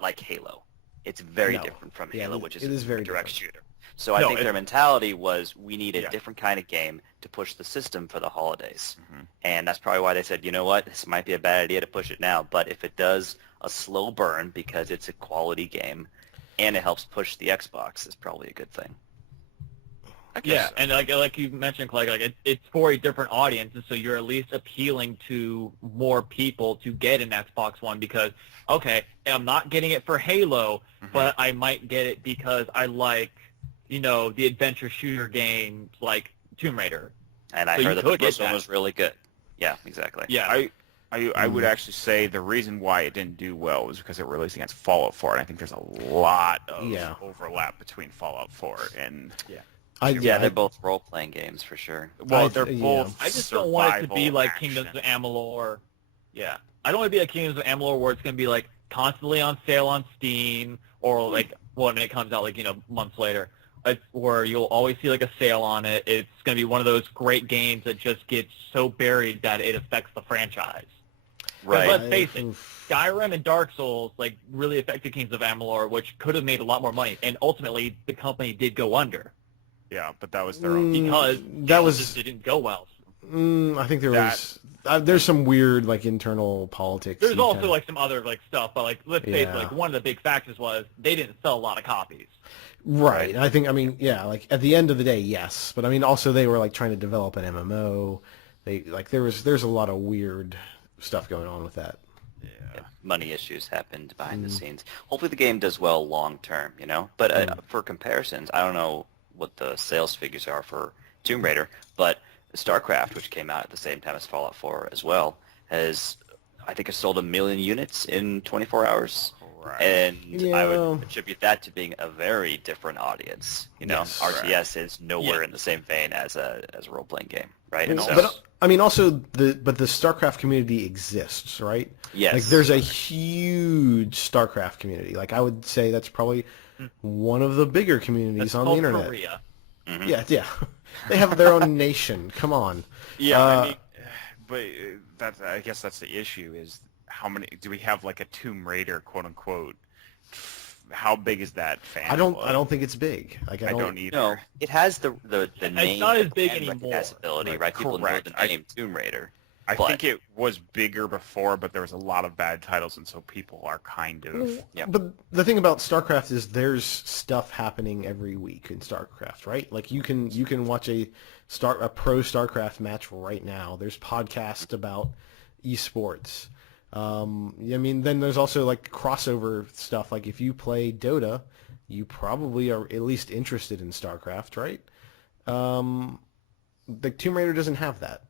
like Halo. It's very No. different from Yeah, Halo, which is it is very a direct different. shooter. So I No, think their mentality was we need a Yeah. different kind of game to push the system for the holidays. Mm-hmm. And that's probably why they said, you know what, this might be a bad idea to push it now, but if it does a slow burn because it's a quality game and it helps push the Xbox, it's probably a good thing. Yeah, and like you mentioned, Clegg, like it's for a different audience, and so you're at least appealing to more people to get an Xbox One because, okay, I'm not getting it for Halo, but I might get it because I like, the adventure shooter games like Tomb Raider. And I So you heard that could the get first one that. was really good. Yeah, exactly. Yeah, I would actually say the reason why it didn't do well was because it released against Fallout 4, and I think there's a lot of overlap between Fallout 4 and Yeah, they're both role-playing games for sure. well, they're both. I just don't want it to survival be like action. Kingdoms of Amalur. Yeah, I don't want it to be like Kingdoms of Amalur where it's going to be like constantly on sale on Steam or like when it comes out like months later. It's where you'll always see like a sale on it. It's going to be one of those great games that just gets so buried that it affects the franchise. 'Cause Right. let's face it, Skyrim and Dark Souls like really affected Kings of Amalur, which could have made a lot more money, and ultimately the company did go under Yeah, but that was their own. because that it was just didn't go well. I think there's some weird like internal politics. There's and also kinda- like some other like stuff, but like let's face it, Yeah. like one of the big factors was they didn't sell a lot of copies. Right. And I mean, yeah, like at the end of the day, yes. But I mean, also they were like trying to develop an MMO. There's a lot of weird stuff going on with that. Yeah, money issues happened behind the scenes. Hopefully the game does well long term, But for comparisons, I don't know what the sales figures are for Tomb Raider, but StarCraft, which came out at the same time as Fallout 4 as well, I think has sold 1 million units in 24 hours. Right. And I Yeah. would attribute that to being a very different audience. Yes. RTS is nowhere in the same vein as a role-playing game, right? And so- But I mean, also the StarCraft community exists, right? Yes. Like there's a huge StarCraft community. Like I would say that's probably one of the bigger communities It's on the called internet. Korea. Yeah. They have their own nation. Come on. Yeah, I mean, but I guess that's the issue is how many do we have like a Tomb Raider quote unquote? How big is that fan? I don't think it's big. Like I don't either. No, it has the name. not as big and anymore. recognizability, right? People know Correct. the name Tomb Raider. I but- think it was bigger before, but there was a lot of bad titles, and so people are kind of. Yeah. But the thing about StarCraft is there's stuff happening every week in StarCraft, right? Like you can watch a pro StarCraft match right now. There's podcasts about esports. I mean, then there's also like crossover stuff. Like if you play Dota, you probably are at least interested in StarCraft, right? The Tomb Raider doesn't have that.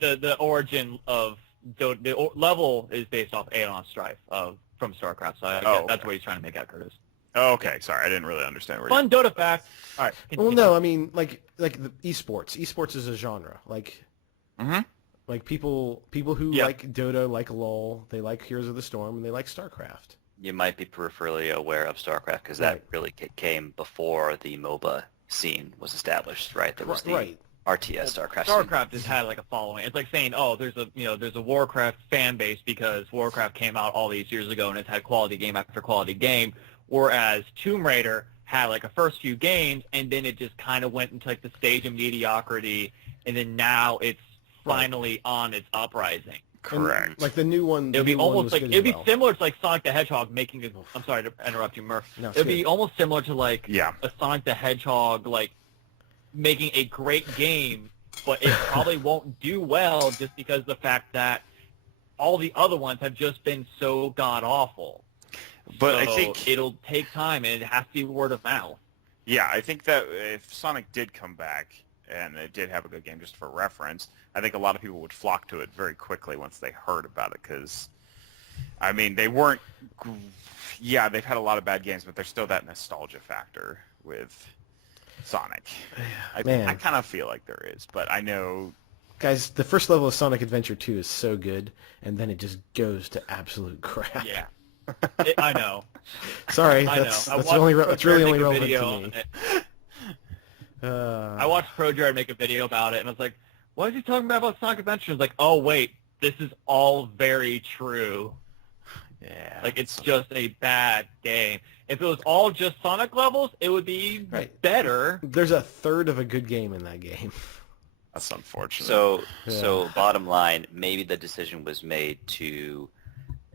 The origin of the level is based off Aeon Strife from StarCraft, so I guess that's what he's trying to make out, Curtis. Oh, okay, sorry, I didn't really understand where. Fun Dota fact. All right. Well, no, I mean like the esports. Esports is a genre. Like, like people who like Dota, like LoL, they like Heroes of the Storm, and they like StarCraft. You might be peripherally aware of StarCraft because that really came before the MOBA scene was established, right? There was the RTS StarCraft. StarCraft has had like a following. It's like saying, oh, there's a Warcraft fan base because Warcraft came out all these years ago and it's had quality game after quality game, whereas Tomb Raider had like a first few games and then it just kind of went into like the stage of mediocrity, and then now it's finally on its uprising. Correct. And, like the new one. It would be almost like it'd be similar to like Sonic the Hedgehog making. I'm sorry to interrupt you, Murph. No, it's It'd be good. almost similar to like Yeah. a Sonic the Hedgehog like making a great game, but it probably won't do well just because of the fact that all the other ones have just been so god awful. But so I think it'll take time, and it has to be word of mouth. Yeah, I think that if Sonic did come back and it did have a good game, just for reference, I think a lot of people would flock to it very quickly once they heard about it. Because, I mean, they weren't. Yeah, they've had a lot of bad games, but there's still that nostalgia factor with Sonic. I kind of feel like there is, but I know. Guys, the first level of Sonic Adventure 2 is so good, and then it just goes to absolute crap. Yeah. I know. Sorry, I know. that's watched really Pro only Jared make a relevant video to on me. it. I watched Pro Jared make a video about it, and I was like, what is he talking about Sonic Adventure? I was like, oh, wait, this is all very true. Yeah. Like, it's just a bad game. If it was all just Sonic levels, it would be better. There's a third of a good game in that game. That's unfortunate. So bottom line, maybe the decision was made to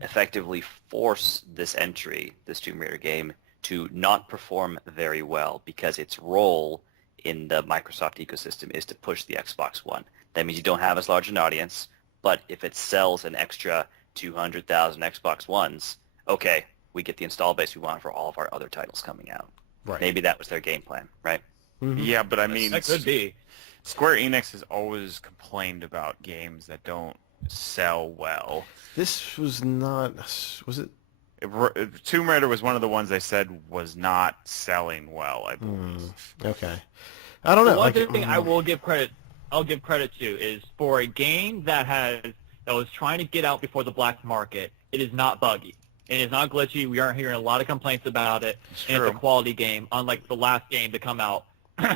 effectively force this entry, this Tomb Raider game, to not perform very well because its role in the Microsoft ecosystem is to push the Xbox One. That means you don't have as large an audience, but if it sells an extra 200,000 Xbox Ones, okay, we get the install base we want for all of our other titles coming out. Right. Maybe that was their game plan, right? Mm-hmm. Yeah, but I mean, That could be. Square Enix has always complained about games that don't sell well. This was not... Was it? Tomb Raider was one of the ones they said was not selling well, I believe. Okay. I don't know. One thing I will give credit, to is for a game that was trying to get out before the black market, it is not buggy. It is not glitchy. We aren't hearing a lot of complaints about it. And it's a quality game, unlike the last game to come out,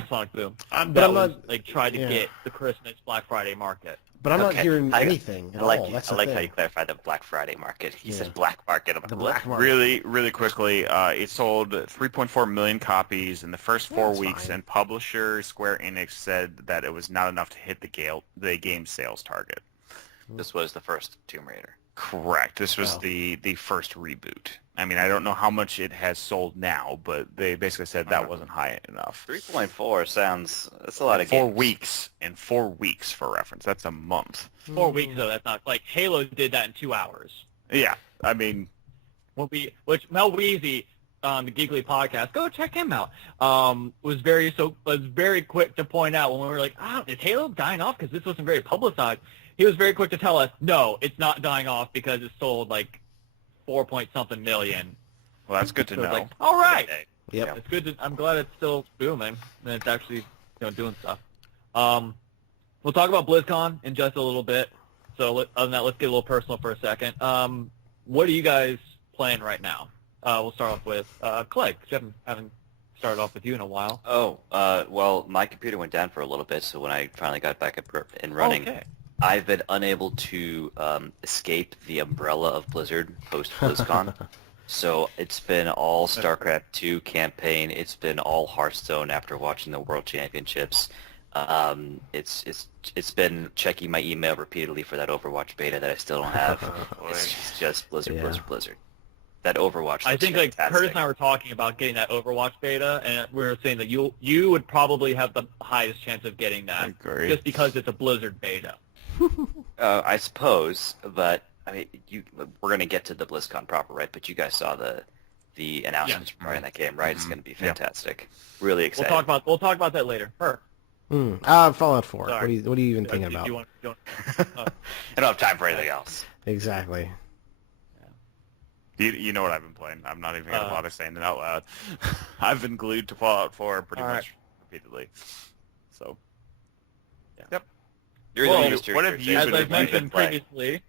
Sonic Boom. Tried to get the Christmas Black Friday market. But I'm not hearing anything at all. That's I like how you clarified the Black Friday market. He said black market. The black market. Really quickly, it sold 3.4 million copies in the first 4 weeks, and publisher Square Enix said that it was not enough to hit the game sales target. This was the first Tomb Raider. Correct. This was the first reboot. I mean, I don't know how much it has sold now, but they basically said that wasn't high enough. 3.4 that's a lot of games. 4 weeks, in 4 weeks for reference. That's a month. 4 weeks, though, that's not... Like, Halo did that in 2 hours. Yeah, I mean... Which Mel Weezy, on the Geekly podcast, go check him out, was very quick to point out when we were like, is Halo dying off because this wasn't very publicized? He was very quick to tell us, no, it's not dying off because it sold like 4-point-something million. Well, that's good to know. Like, all right. Yep. It's good. I'm glad it's still booming and it's actually doing stuff. We'll talk about BlizzCon in just a little bit. So other than that, let's get a little personal for a second. What are you guys playing right now? We'll start off with Clegg, because I haven't started off with you in a while. Well, my computer went down for a little bit, so when I finally got back up and running, I've been unable to escape the umbrella of Blizzard post-BlizzCon. So it's been all StarCraft 2 campaign. It's been all Hearthstone after watching the World Championships. It's been checking my email repeatedly for that Overwatch beta that I still don't have. It's just Blizzard. That Overwatch. I think like Curtis and I were talking about getting that Overwatch beta, and we were saying that you would probably have the highest chance of getting that, just because it's a Blizzard beta. I suppose, but I mean, we're going to get to the BlizzCon proper, right? But you guys saw the announcements from that game, right? It's going to be fantastic. Really excited. We'll talk about that later. Fallout 4. What are you even thinking about? I don't have time for anything else. Exactly. You know what I've been playing. I'm not even going to bother saying it out loud. I've been glued to Fallout 4 pretty much repeatedly. So, yep. What have you as been I've mentioned playing? previously,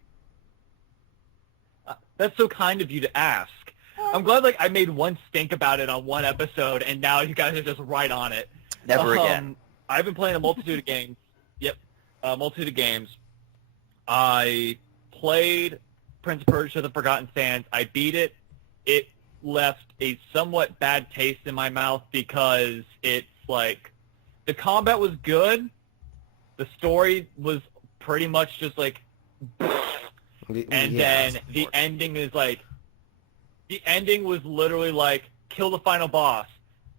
that's so kind of you to ask. I'm glad I made one stink about it on one episode, and now you guys are just right on it. Never again. I've been playing a multitude of games. Yep, a multitude of games. I played Prince of Persia: The Forgotten Sands. I beat it. It left a somewhat bad taste in my mouth because it's like the combat was good. The story was pretty much just like, and then the ending is like, the ending was literally like, kill the final boss,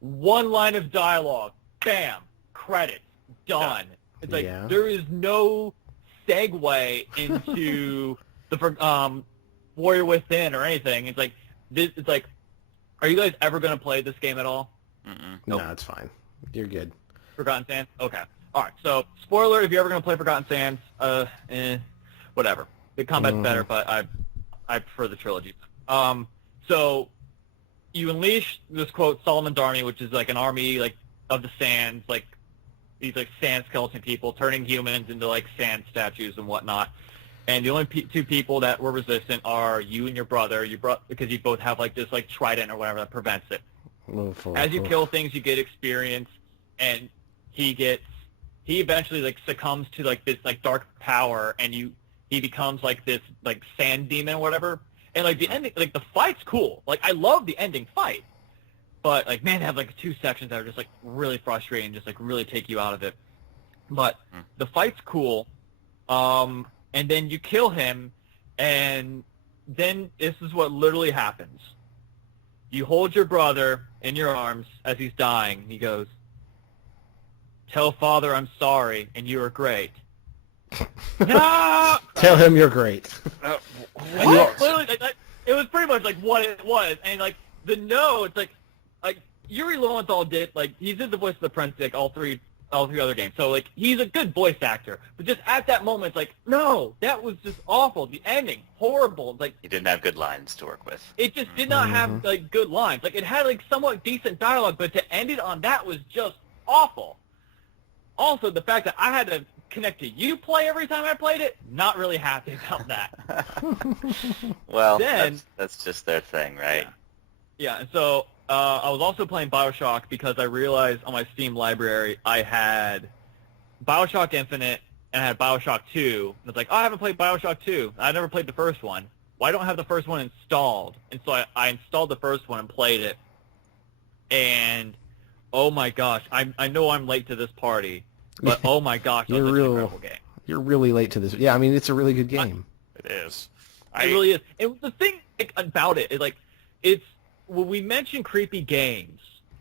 one line of dialogue, bam, credits, done. It's like there is no segue into Warrior Within or anything. It's like it's like, are you guys ever gonna play this game at all? No, it's fine. You're good. Forgotten Sands? Okay. All right. So, spoiler: if you're ever gonna play Forgotten Sands, whatever. The combat's better, but I prefer the trilogy. So you unleash this quote Solomon's army, which is like an army like of the sands, like these like sand skeleton people turning humans into like sand statues and whatnot. And the only two people that were resistant are you and your brother. Because you both have like this like trident or whatever that prevents it. As you kill things, you get experience, and he eventually like succumbs to like this like dark power, and he becomes like this like sand demon or whatever. And like the ending, like the fight's cool. Like I love the ending fight, but like man, they have like 2 sections that are just like really frustrating, just like really take you out of it. But the fight's cool, and then you kill him, and then this is what literally happens. You hold your brother in your arms as he's dying. He goes, "Tell Father I'm sorry, and you are great." No! Tell him you're great. Literally, it was pretty much like what it was, and like the it's like Yuri Lowenthal did, like he did the voice of the Prince, like all three other games, so like he's a good voice actor, but just at that moment, it's like no, that was just awful. The ending, horrible. Like He didn't have good lines to work with. it just did not have like good lines. Like it had like somewhat decent dialogue, but to end it on that was just awful. Also, the fact that I had to connect to Uplay every time I played it, not really happy about that. Well, Then- that's just their thing, right? Yeah, and so I was also playing Bioshock because I realized on my Steam library I had Bioshock Infinite and I had Bioshock 2. And it's like, oh, I haven't played Bioshock 2. I never played the first one. Well, I don't have the first one installed. And so I installed the first one and played it. And, oh my gosh, I know I'm late to this party, but oh my gosh, that's an incredible game. You're really late to this. Yeah, I mean, it's a really good game. It is. It really is. And the thing about it is, like, it's when we mention creepy games,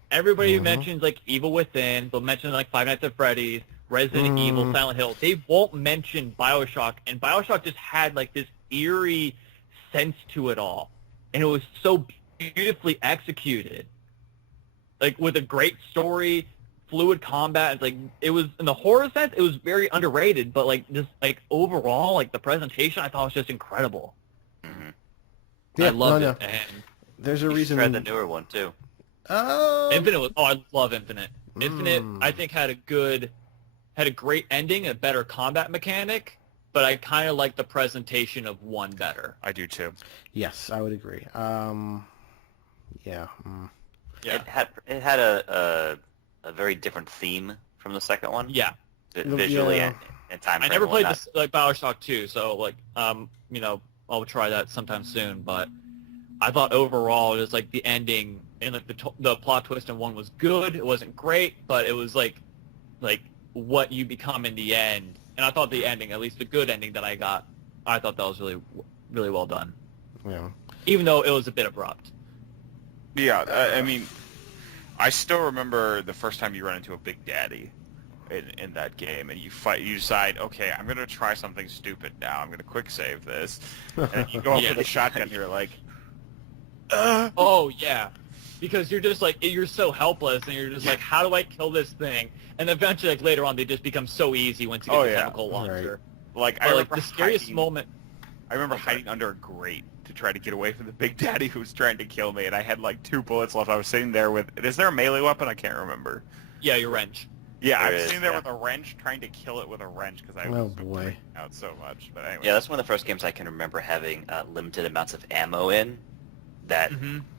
everybody mentions, like, Evil Within, they'll mention, like, Five Nights at Freddy's, Resident Evil, Silent Hill. They won't mention Bioshock, and Bioshock just had, like, this eerie sense to it all. And it was so beautifully executed. Like, with a great story, fluid combat. It's like, it was, in the horror sense, it was very underrated, but, like, just, like, overall, like, the presentation I thought was just incredible. Yeah, I loved no. it. And There's a reason. Tried the newer one too. Infinite was, I love Infinite. Infinite, I think, had a great ending, a better combat mechanic, but I kind of like the presentation of one better. I do too. Yes, I would agree. Yeah. Yeah. It had a very different theme from the second one. Yeah. Visually Yeah. and time. I frame never and played whatnot. this, like, Bioshock 2, so, like, you know, I'll try that sometime soon, but I thought overall, just, like, the ending and, like, the plot twist in one was good. It wasn't great, but it was, like what you become in the end. And I thought the ending, at least the good ending that I got, I thought that was really, really well done. Yeah. Even though it was a bit abrupt. Yeah, I mean, I still remember the first time you run into a Big Daddy in that game, and you decide, okay, I'm going to try something stupid now. I'm going to quick save this. And you go up Yeah. with a shotgun, and you're like, Oh, yeah. Because you're just, like, you're so helpless, and you're just like, how do I kill this thing? And eventually, like, later on, they just become so easy once you get Oh, the yeah. chemical launcher. like, I But, like, remember the scariest hiding- moment... I remember hiding under a grate to try to get away from the Big Daddy who was trying to kill me, and I had, like, 2 bullets left. I was sitting there with... Is there a melee weapon? I can't remember. Yeah, your wrench. Yeah, I There was is, sitting there yeah. with a wrench trying to kill it with a wrench because I Oh, was boy. freaking out so much. But anyway. Yeah, that's one of the first games I can remember having limited amounts of ammo in. That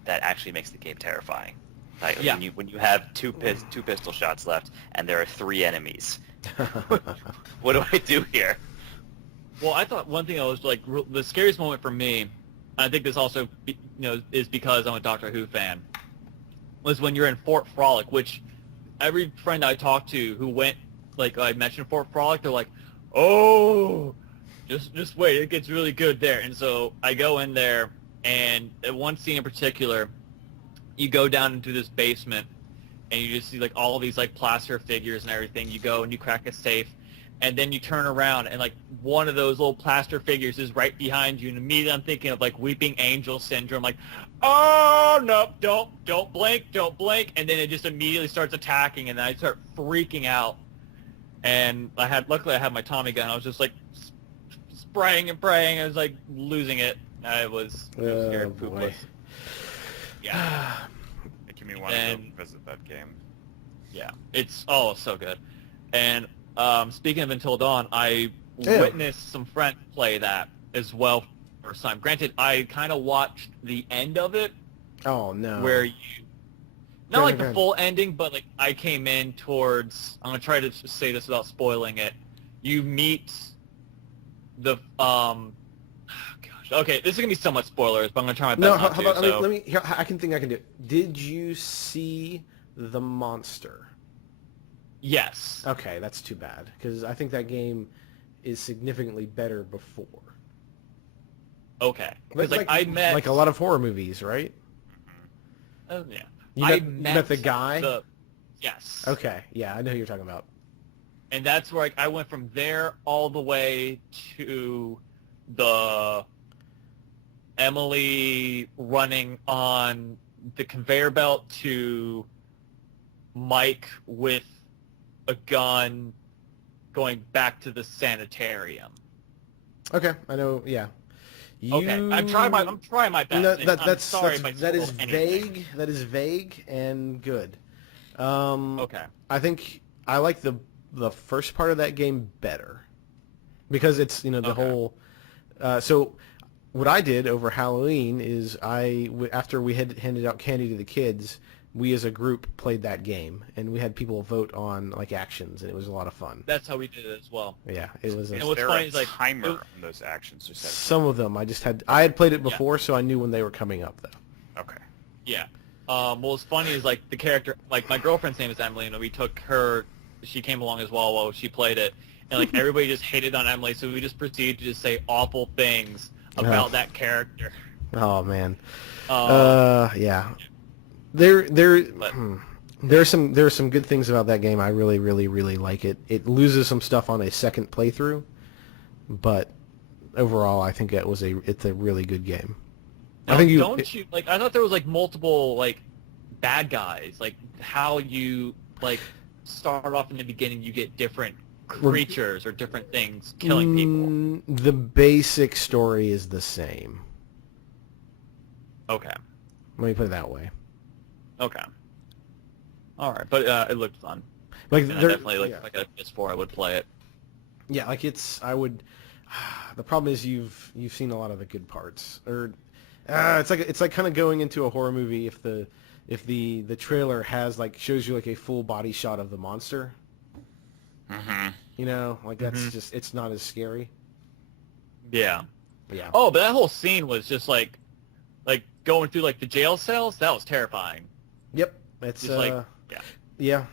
actually makes the game terrifying. Like, Yeah. when you have two pistol shots left and there are 3 enemies, what do I do here? Well, I thought one thing that was, like, the scariest moment for me, I think this also, is because I'm a Doctor Who fan, was when you're in Fort Frolic, which every friend I talked to who went, like, I mentioned Fort Frolic, they're like, oh, just wait, it gets really good there. And so I go in there, and at one scene in particular, you go down into this basement, and you just see, like, all of these, like, plaster figures and everything. You go and you crack a safe, and then you turn around, and like one of those little plaster figures is right behind you, and immediately I'm thinking of like Weeping Angel syndrome, like, oh no, don't blink, and then it just immediately starts attacking, and then I start freaking out. And luckily I had my Tommy gun. I was just like spraying and praying. I was like losing it. I was scared boy. poopless. Yeah. Making me want to go visit that game. Yeah, it's so good. And speaking of Until Dawn, I Ew. witnessed some friends play that as well for the first time. Granted, I kind of watched the end of it, Oh no. where you not like the Right. full ending, but like I came in towards. I'm gonna try to just say this without spoiling it. You meet the gosh. Okay, this is gonna be somewhat spoilers, but I'm gonna try my best No, not how to. about, So. let me here, I can do it. Did you see the monster? Yes. Okay, that's too bad because I think that game is significantly better before. Okay. Because like I met like a lot of horror movies, right? yeah. You I met the guy? Yes. Okay, yeah, I know who you're talking about. And that's where I went from there all the way to the Emily running on the conveyor belt to Mike with a gun going back to the sanitarium. Okay, I know. Yeah. Okay, I'm trying my best. No, I'm sorry if I that is spoiled anything. vague. That is vague and good. Okay. I think I like the first part of that game better because it's the Okay. whole. So what I did over Halloween is after we had handed out candy to the kids, we as a group played that game and we had people vote on like actions and it was a lot of fun. That's how we did it as well. Yeah, it was. And what's There funny a is like timer on those actions? Just Some of them I had played it before, so I knew when they were coming up though. okay. Yeah. What's funny is like the character, like my girlfriend's name is Emily, and we took her. She came along as well while she played it, and like everybody just hated on Emily, so we just proceeded to just say awful things about that character. Oh man. Yeah. There are some good things about that game. I really, really, really like it. It loses some stuff on a second playthrough, but overall, I think it's a really good game. Now, I think I thought there was like multiple like bad guys. Like how you like start off in the beginning, you get different creatures or different things killing people. The basic story is the same. Okay. Let me put it that way. Okay. All right, but it looked fun. Like And I there- definitely like yeah. if I got a PS4, I would play it. Yeah, like I would. The problem is you've seen a lot of the good parts, or it's like kind of going into a horror movie if the trailer has like shows you like a full body shot of the monster. Mm-hmm. Like that's just it's not as scary. Yeah. Yeah. Oh, but that whole scene was just like going through like the jail cells. That was terrifying. Yep. It's Just like yeah. Yeah.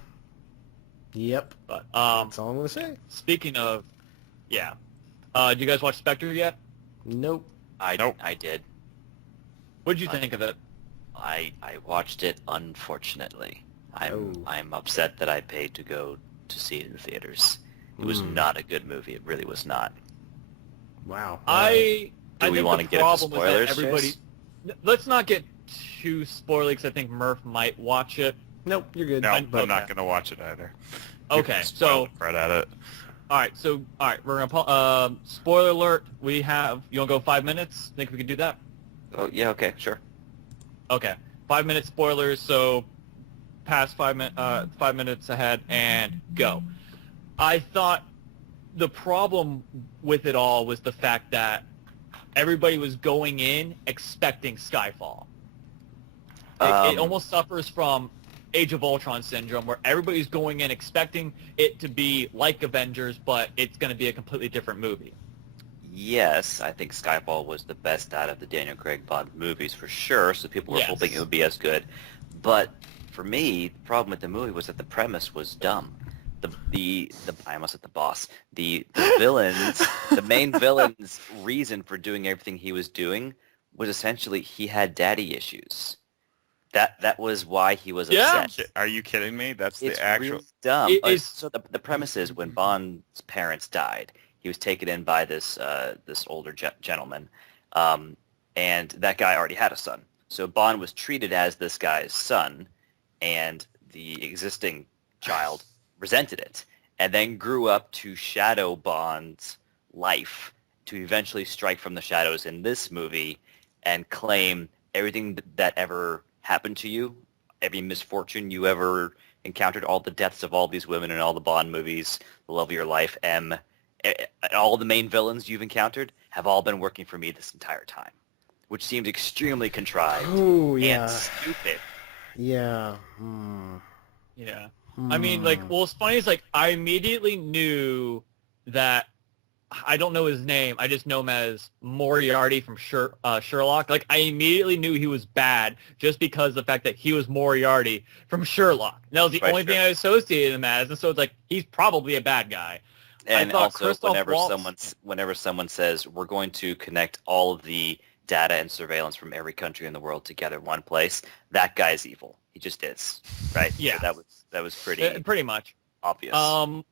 Yep. But That's all I'm gonna say. speaking of, yeah. Did you guys watch Spectre yet? Nope. I did. What did you think of it? I watched it. Unfortunately, Oh. I'm upset that I paid to go to see it in theaters. It was not a good movie. It really was not. Wow. I Do we think wanna the get into problem was that spoilers, everybody. Chase? Let's not get too spoily because I think Murph might watch it. Nope. You're good. No, I'm okay. not going to watch it either. Okay, Spoil so the crud at it. all right, we're gonna spoiler alert. You want to go 5 minutes? Think we can do that? Oh yeah, okay, sure. Okay, 5 minute spoilers. So past 5 minutes ahead and go. I thought the problem with it all was the fact that everybody was going in expecting Skyfall. It almost suffers from Age of Ultron syndrome, where everybody's going in expecting it to be like Avengers, but it's going to be a completely different movie. Yes, I think Skyfall was the best out of the Daniel Craig Bond movies for sure, so people were Yes. hoping it would be as good. But for me, the problem with the movie was that the premise was dumb. I almost said the boss. The villains, the main villain's reason for doing everything he was doing was essentially he had daddy issues. That was why he was Yeah. upset. Are you kidding me? That's It's the actual. really dumb. It is- So the premise is when Bond's parents died, he was taken in by this older gentleman, and that guy already had a son. So Bond was treated as this guy's son, and the existing child resented it, and then grew up to shadow Bond's life to eventually strike from the shadows in this movie and claim everything that ever happened to you, every misfortune you ever encountered, all the deaths of all these women in all the Bond movies, the love of your life, M, all the main villains you've encountered have all been working for me this entire time, which seems extremely contrived Oh, yeah. and stupid. Yeah. Yeah. I mean, like, well, what's funny is, like, I immediately knew that, I don't know his name, I just know him as Moriarty from Sherlock. Like, I immediately knew he was bad just because of the fact that he was Moriarty from Sherlock. And that was the only thing I associated him as, and so it's like, he's probably a bad guy. And also, Christoph whenever Waltz- someone says, we're going to connect all of the data and surveillance from every country in the world together in one place, that guy's evil. He just is, right? Yeah. So that was pretty much. obvious. I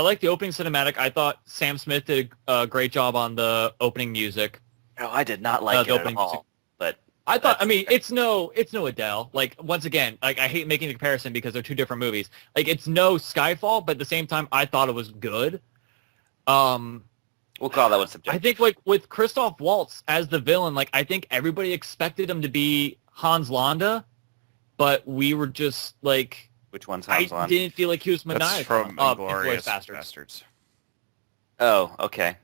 liked the opening cinematic. I thought Sam Smith did a great job on the opening music. No, I did not like it at opening all. music. But I thought, I mean, it's no Adele. Like, once again, like, I hate making the comparison because they're two different movies. Like, it's no Skyfall, but at the same time, I thought it was good. we'll call that one subjective. I think, like, with Christoph Waltz as the villain, like, I think everybody expected him to be Hans Landa, but we were just, like... Which one's I Hans Landa? didn't feel like he was That's maniacal. from Inglourious Inglourious Basterds. Bastards. Oh, okay.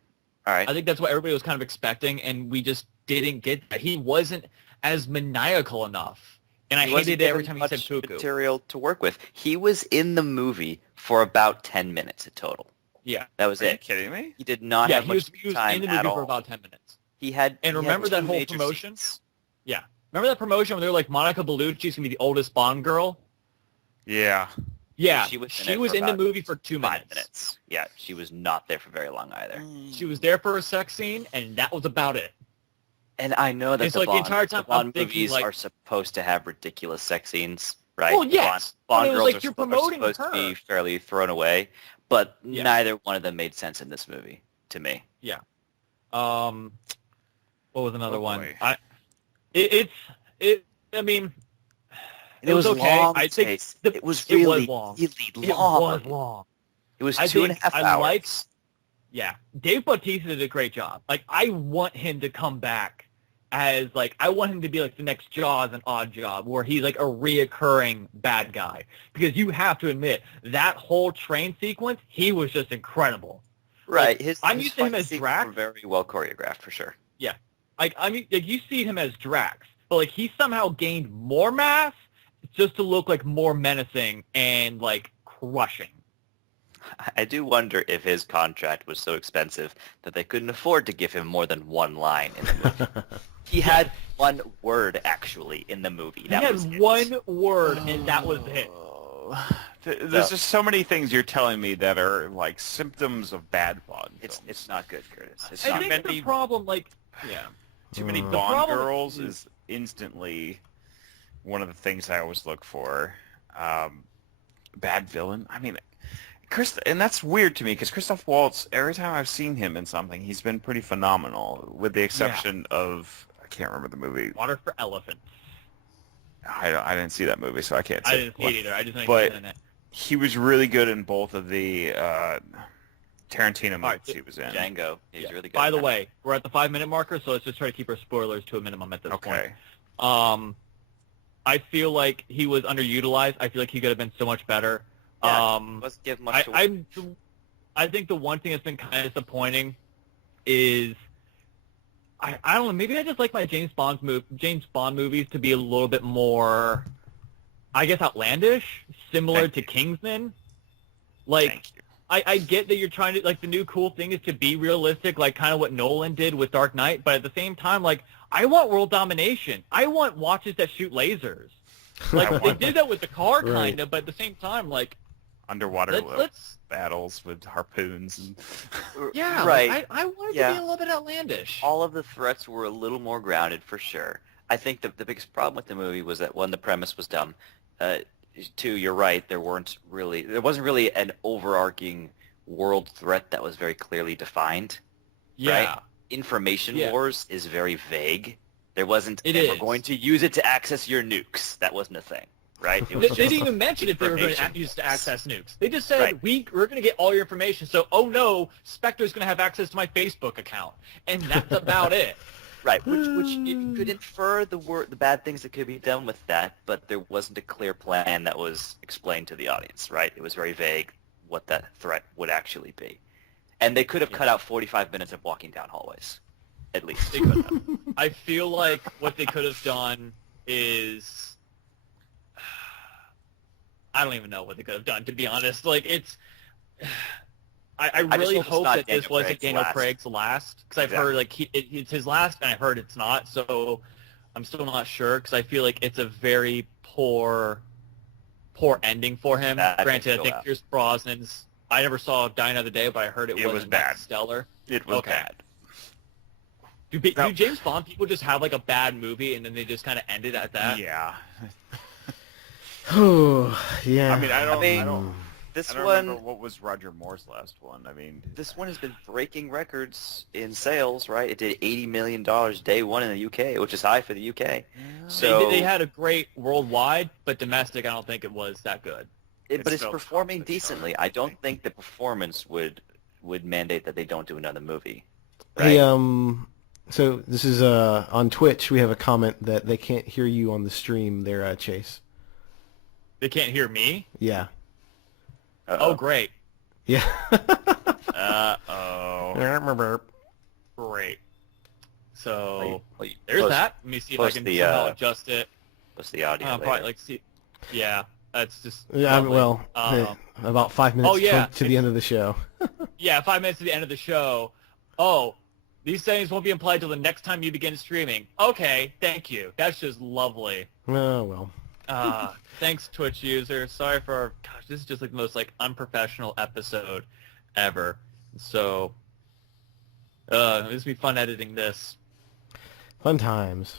All right. I think that's what everybody was kind of expecting, and we just didn't get that. He wasn't as maniacal enough, and I He wasn't hated it every given time he said much cuckoo. material to work with. He was in the movie for about 10 minutes in total. Yeah. That was Are you it. kidding me? He did not Yeah, have he much was time in the at movie all. for about 10 minutes. He had And he had remember that two whole major promotion? scenes. Yeah. Remember that promotion where they were like, Monica Bellucci's going to be the oldest Bond girl? Yeah. Yeah, She was she in, was in the about movie for 2 5 minutes. minutes. Yeah, she was not there for very long either. She was there for a sex scene, and that was about it. And I know that It's like the entire time the Bond I'm thinking, movies like- are supposed to have ridiculous sex scenes, right? Well, The yes, but Bond it was girls like are you're supposed promoting to her. be fairly thrown away, but Yeah. neither one of them made sense in this movie to me. What was another Oh, one? boy. I mean, It was okay. long. I think Chase. the- it was it was really, long. really it long. was long. It was I 2.5 think I hours. liked- Yeah, Dave Bautista did a great job. Like, I want him to come back as, like, I want him to be like the next Jaws and Odd Job, where he's like a reoccurring bad guy. Because you have to admit, that whole train sequence, he was just incredible. Right. I'm his used to him fight as scenes Drax. were very well choreographed for sure. Like, I mean, like, you see him as Drax, but like he somehow gained more mass just to look like more menacing and like crushing. I do wonder if his contract was so expensive that they couldn't afford to give him more than one line in the movie. He had one word actually in the movie. He That was had it. one word, and that was it. There's just so many things you're telling me that are like symptoms of bad Bond films. It's not good, Curtis. It's I not think the problem, like, yeah, Too many The Bond problem girls is- is instantly one of the things I always look for. Bad villain. I mean, and that's weird to me because Christoph Waltz, every time I've seen him in something, he's been pretty phenomenal, with the exception of, I can't remember the movie. Water for Elephants. I didn't see that movie, so I can't say. I didn't see it either. I just know he But- was in it. He was really good in both of the Tarantino movies right, he was in. Django. He's Yeah. really good. By at the that. way, we're at the 5-minute marker, so let's just try to keep our spoilers to a minimum at this Okay. point. I feel like he was underutilized. I feel like he could have been so much better. Yeah, let's give much. I think the one thing that's been kind of disappointing is I don't know. Maybe I just like my James Bond movies to be a little bit more, I guess, outlandish, similar Thank to you. Kingsman. Like, Thank you. I get that you're trying to, like, the new cool thing is to be realistic, like kind of what Nolan did with Dark Knight, but at the same time, like, I want world domination. I want watches that shoot lasers. Like, they did that with the car, Right. kind of, but at the same time, like, Underwater let's battles with harpoons. And yeah, right. Like, I want it Yeah. to be a little bit outlandish. All of the threats were a little more grounded for sure. I think the biggest problem with the movie was that, one, the premise was dumb. Two, you're right, there wasn't really an overarching world threat that was very clearly defined. Yeah. Right? Information Yeah. wars is very vague. There wasn't, It and we're is. going to use it to access your nukes. That wasn't a thing, right? It They, was they just didn't even mention if they were going to information. use it to access nukes. They just said, Right. we're going to get all your information. So, oh no, Spectre's going to have access to my Facebook account. And that's about it. Right, which you could infer the bad things that could be done with that, but there wasn't a clear plan that was explained to the audience, right? It was very vague what that threat would actually be. And they could have cut out 45 minutes of walking down hallways, at least. They could have. I feel like what they could have done is... I don't even know what they could have done, to be honest. Like, it's... I really hope it's hope not that this Daniel wasn't Craig's Daniel last. Craig's last, because I've heard like it's his last, and I heard it's not. So I'm still not sure, because I feel like it's a very poor ending for him. That Granted, I did think go out. Pierce Brosnan's. I never saw Die Another Day, but I heard it was wasn't bad. that stellar. It was Okay. bad. Do James Bond people just have like a bad movie and then they just kind of end it at that? Yeah. Oh, yeah. I mean, I don't This remember one, what was Roger Moore's last one. I mean, this one has been breaking records in sales, right? It did $80 million day one in the UK, which is high for the UK. So They had a great worldwide, but domestic, I don't think it was that good. but it's still performing top of the decently. chart, I don't think the performance would mandate that they don't do another movie. Hey, Right? so this is on Twitch. We have a comment that they can't hear you on the stream there, Chase. They can't hear me? Yeah. Oh, great. Yeah. Uh-oh. Great. So, Well, there's post- that. Let me see if I post can the, somehow adjust it. What's the audio? Probably later. like see. Yeah, that's just. Yeah, lovely. well, about 5 minutes Oh, yeah. to the end of the show. Yeah, 5 minutes to the end of the show. Oh, these settings won't be applied till the next time you begin streaming. Okay, thank you. That's just lovely. Oh, well. Thanks, Twitch user. Sorry for gosh, this is just like the most like unprofessional episode ever. So, this will be fun editing this. Fun times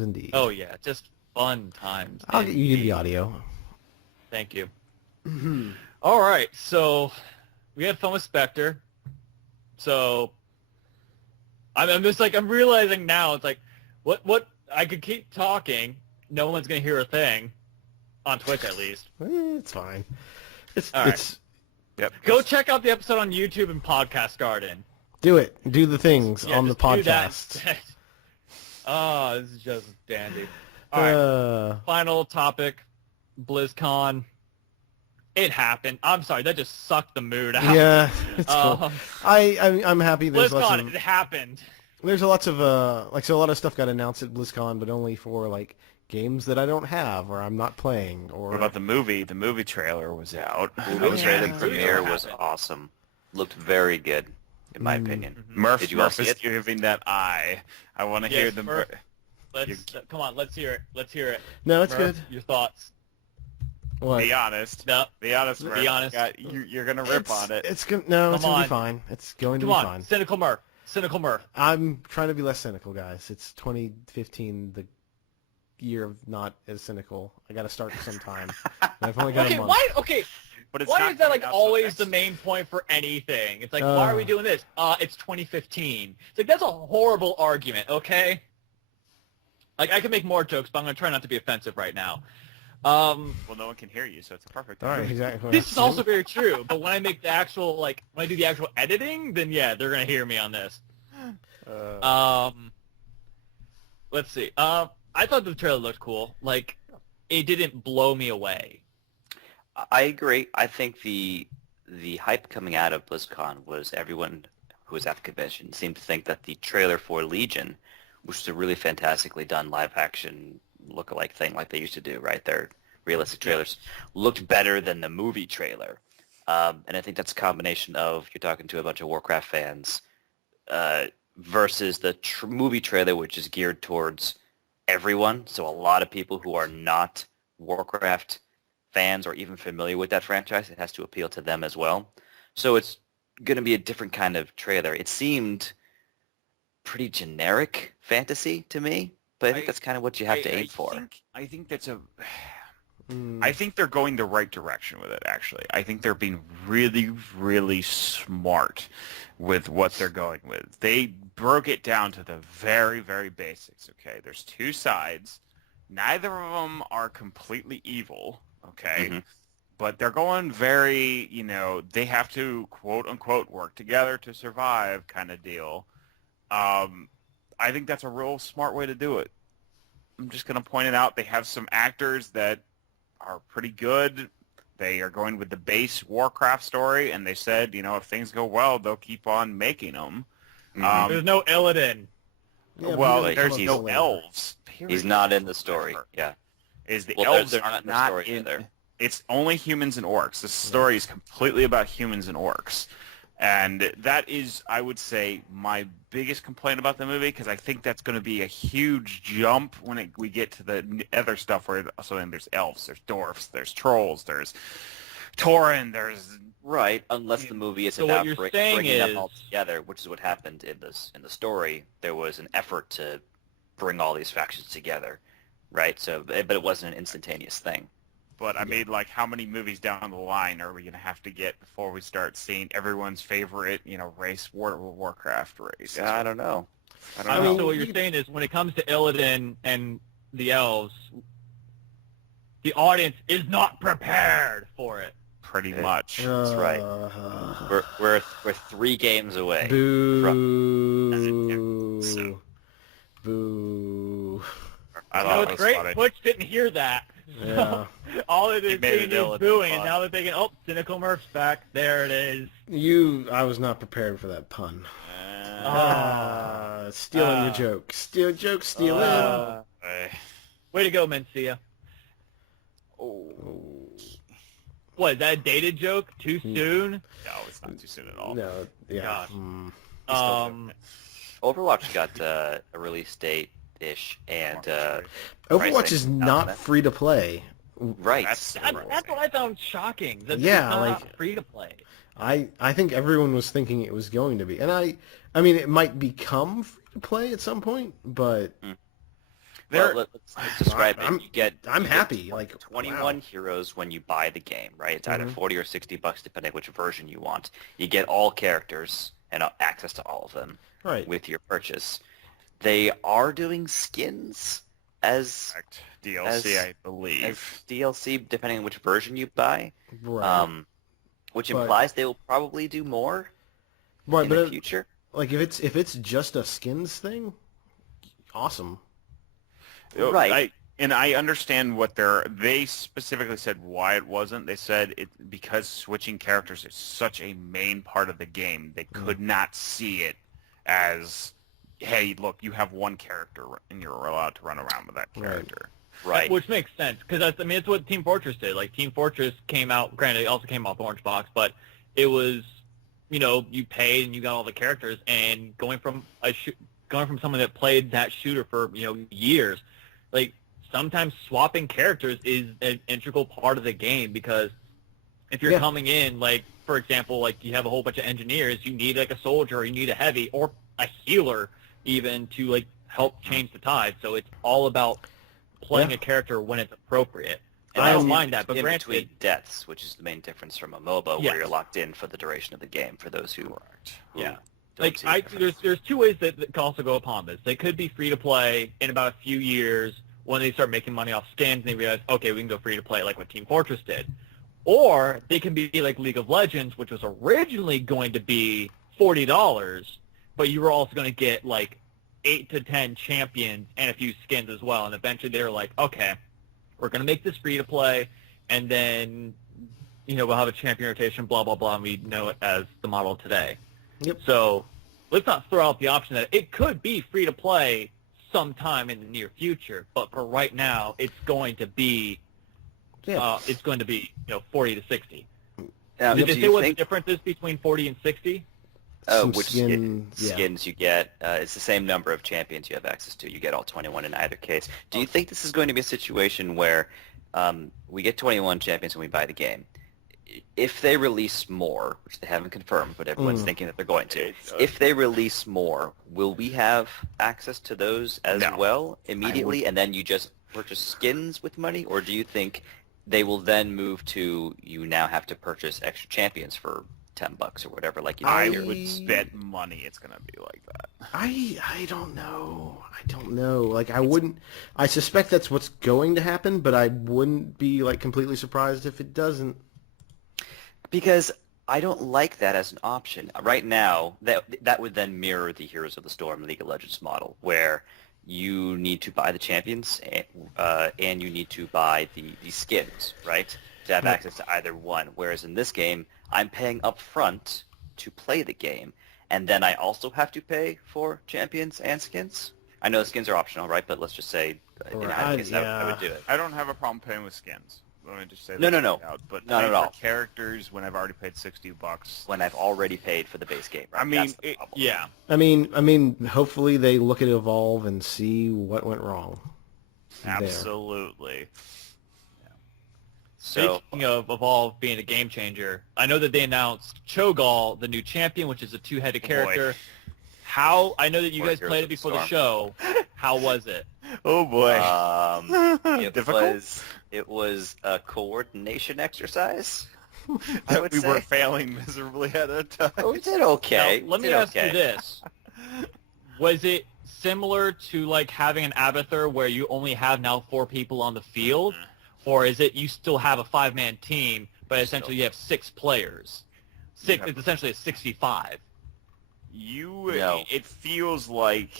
indeed. Oh yeah, just fun times. I'll get you the indeed. audio. Thank you. All right, so we had fun with Spectre. So I'm just like I'm realizing now it's like what I could keep talking. No one's gonna hear a thing on Twitch at least. It's fine. All right. It's Yep. Go check out the episode on YouTube and Podcast Garden. do it. Do the things Yeah, on the just do that podcast. instead. Oh, this is just dandy. All right. Final topic, BlizzCon. It happened. I'm sorry, that just sucked the mood out. Yeah, it's cool. I'm happy there's BlizzCon, it happened. there's lots of a lot of stuff got announced at BlizzCon, but only for like games that I don't have or I'm not playing or What about the movie? The movie trailer was out. I was ready. The Yeah. premiere Yeah. was awesome. Looked very good, in my opinion. Murph, Did you all Murph see is it? giving that eye. I want to Yes, hear the. Murph. Come on, let's hear it. Let's hear it. No, it's Murph, good. Your thoughts? What? Be honest. No. Be honest, Murph. Be honest. You're gonna rip on it. It's Come gonna on. be fine. It's going to Come be on, fine. cynical Murph. Cynical Murph. I'm trying to be less cynical, guys. It's 2015, the year of not as cynical. I got to start sometime. And I've only got Okay, a month. why? Okay, But it's why not is that like coming out till always next- the main point for anything? It's like, why are we doing this? It's 2015. It's like that's a horrible argument. Okay. Like I could make more jokes, but I'm gonna try not to be offensive right now. Well, no one can hear you, so it's a perfect. All right, time. exactly. This is also very true, but when I make the actual when I do the actual editing, then yeah, they're gonna hear me on this. Let's see. I thought the trailer looked cool. Like, it didn't blow me away. I agree. I think the hype coming out of BlizzCon was everyone who was at the convention seemed to think that the trailer for Legion, which is a really fantastically done live-action look-alike thing like they used to do, right? Their realistic trailers, looked better than the movie trailer. And I think that's a combination of you're talking to a bunch of Warcraft fans versus the movie trailer, which is geared towards everyone. So a lot of people who are not Warcraft fans or even familiar with that franchise, it has to appeal to them as well. So it's going to be a different kind of trailer. It seemed pretty generic fantasy to me, but I think that's kind of what you have to aim for. I think that's a. Mm. I think they're going the right direction with it, actually. I think they're being really, really smart with what they're going with. They broke it down to the very, very basics, okay? There's two sides. Neither of them are completely evil, okay? Mm-hmm. But they're going very, they have to, quote-unquote, work together to survive kind of deal. I think that's a real smart way to do it. I'm just going to point it out. They have some actors that are pretty good. They are going with the base Warcraft story, and they said, if things go well, they'll keep on making them. Mm-hmm. There's no Illidan. Yeah, Well, but there's he's- no elves. Period. He's not in the story. Yeah. The Well, elves they're are not in the not story in. either. It's only humans and orcs. The story is completely about humans and orcs. And that is, I would say, my biggest complaint about the movie, because I think that's going to be a huge jump when we get to the other stuff where then there's elves, there's dwarfs, there's trolls, there's Tauren, there's... Right, unless the movie is So about what you're saying bringing them is- all together, which is what happened in the story. There was an effort to bring all these factions together, right? So, but it wasn't an instantaneous thing. But I mean, like, how many movies down the line are we going to have to get before we start seeing everyone's favorite, race, Warcraft race? I don't know. I mean, so what you're saying is when it comes to Illidan and the elves, the audience is not prepared for it. Pretty much. That's right. We're 3 games away. Boo. So- Boo. I You know, thought it it's was great. funny. Butch didn't hear that. Yeah. All of He this made thing it is Illidan booing, fun. and now they're thinking, oh, Cynical Murph's back. There it is. I was not prepared for that pun. Ah. Stealing your joke. Stealing. Way to go, Mencia. What, is that a dated joke? Too soon? No, it's not too soon at all. No, yeah. Gosh. Mm. Overwatch got a release date-ish, and Overwatch pricing is on not that. free to play. Right. That's That's what I found shocking. That Yeah, it's not like- free to play. I think everyone was thinking it was going to be, and I mean it might become free to play at some point, but Well, let's describe I'm- it. You get happy. Like 21 wow. heroes when you buy the game, right? It's either Mhm. 40 or $60 depending which version you want. You get all characters and access to all of them Right. with your purchase. They are doing skins as Correct. DLC, I as believe. DLC depending on which version you buy, Right. which But- implies they will probably do more right, in but the future. like if it's just a skins thing, awesome. Right. I understand what they specifically said why it wasn't. They said it because switching characters is such a main part of the game. They could not see it as, hey, look, you have one character and you're allowed to run around with that Right. character. Right. Which makes sense, because it's what Team Fortress did. Like, Team Fortress came out, granted, it also came off Orange Box, but it was, you paid and you got all the characters, and going from someone that played that shooter for, years, like, sometimes swapping characters is an integral part of the game, because if you're Yeah. coming in, like, for example, like, you have a whole bunch of engineers, you need, like, a soldier, or you need a heavy, or a healer, even, to, like, help change the tide. So it's all about playing Yeah. a character when it's appropriate. And And I that's don't mind that, but in granted, between deaths, which is the main difference from a MOBA, Yes. where you're locked in for the duration of the game. For those who yeah. don't Like, see the difference. there's 2 ways that can also go upon this. They could be free to play in about a few years when they start making money off skins and they realize, okay, we can go free to play like what Team Fortress did. Or they can be like League of Legends, which was originally going to be $40, but you were also going to get like 8 to 10 champions and a few skins as well. And eventually they were like, okay, we're going to make this free to play, and then we'll have a champion rotation, blah, blah, blah, and we know it as the model today. Yep. So let's not throw out the option that it could be free to play sometime in the near future, but for right now, it's going to be Yeah. 40 to 60. Now, Did do they you say what the think difference is between 40 and 60? Some which skins you get? It's the same number of champions you have access to. You get all 21 in either case. Do you think this is going to be a situation where we get 21 champions when we buy the game? if they release more, which they haven't confirmed, but everyone's thinking that they're going to, if they release more, will we have access to those as well immediately, and then you just purchase skins with money, or do you think they will then move to you now have to purchase extra champions for $10 or whatever? Like I would bet money it's going to be like that. I don't know. I don't know. Like, I wouldn't... I suspect that's what's going to happen, but I wouldn't be, like, completely surprised if it doesn't. Because I don't like that as an option. Right now, that would then mirror the Heroes of the Storm League of Legends model, where you need to buy the champions and you need to buy the skins, right, to have access to either one. Whereas in this game, I'm paying up front to play the game, and then I also have to pay for champions and skins. I know the skins are optional, right? But let's just say, in that case, I would do it. I don't have a problem paying with skins. Let me just say No. out. But Not at all. Characters when I've already paid $60. When I've already paid for the base game, right? I mean, yeah. I mean, hopefully they look at Evolve and see what went wrong. Absolutely. So, Speaking of Evolve being a game changer, I know that they announced Cho'Gall, the new champion, which is a two-headed character. I know that you guys played it before the show. How was it? Oh boy. It was a coordination exercise. I would say. Were failing miserably at a time. Oh, we did okay. Now, let me ask you this. Was it similar to like having an Abathur where you only have now 4 people on the field? Or is it you still have a 5-man team, but essentially you have 6 players? It's essentially a 65. It feels like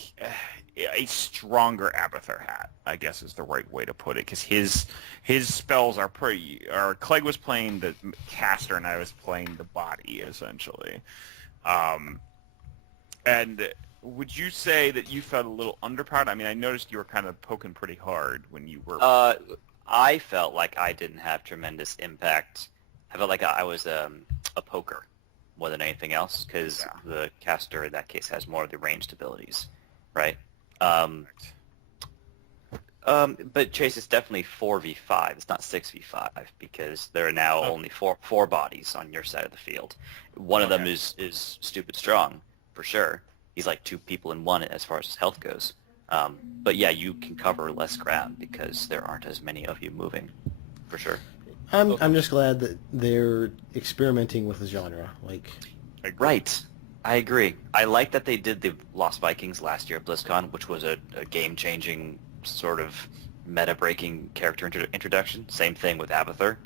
a stronger Abathur hat, I guess is the right way to put it, because his spells are pretty. Or Clegg was playing the caster, and I was playing the body essentially. And would you say that you felt a little underpowered? I mean, I noticed you were kind of poking pretty hard when you were. I felt like I didn't have tremendous impact. I felt like I was a poker more than anything else, because the caster in that case has more of the ranged abilities, right? But Chase, it's definitely 4v5. It's not 6v5 because there are now only four bodies on your side of the field. One of them is stupid strong for sure. He's like 2 people in one as far as his health goes. But yeah, you can cover less ground because there aren't as many of you moving, for sure. I'm just glad that they're experimenting with the genre. Right. I agree. I like that they did the Lost Vikings last year at BlizzCon, which was a game-changing sort of meta-breaking character introduction. Same thing with Abathur.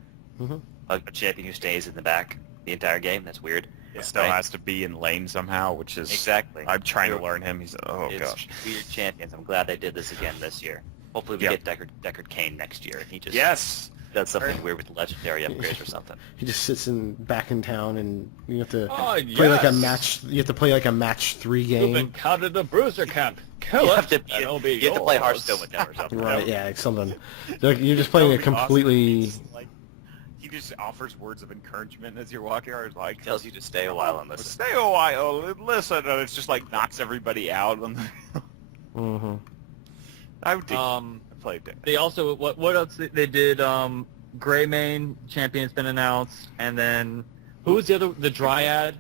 Mm-hmm. A champion who stays in the back the entire game. That's weird. It still has to be in lane somehow, which is... Exactly. I'm trying to learn him. He's... It's weird champions. I'm glad they did this again this year. Hopefully we get Deckard Cain next year. And he just... Yes! Does something weird with legendary upgrades or something. He just sits back in town, and you have to play like a match. You have to play like a match 3 game. You've encountered a bruiser camp. You have to play Hearthstone with them or something. Right? Yeah, something. You're just playing a completely. Awesome. He just offers words of encouragement as you're walking, or like tells you to stay a while and listen. Stay a while, listen, and it's just like knocks everybody out. Mm-hmm. I played it. They also what else they did? Greymane champion's been announced, and then who was the Dryad?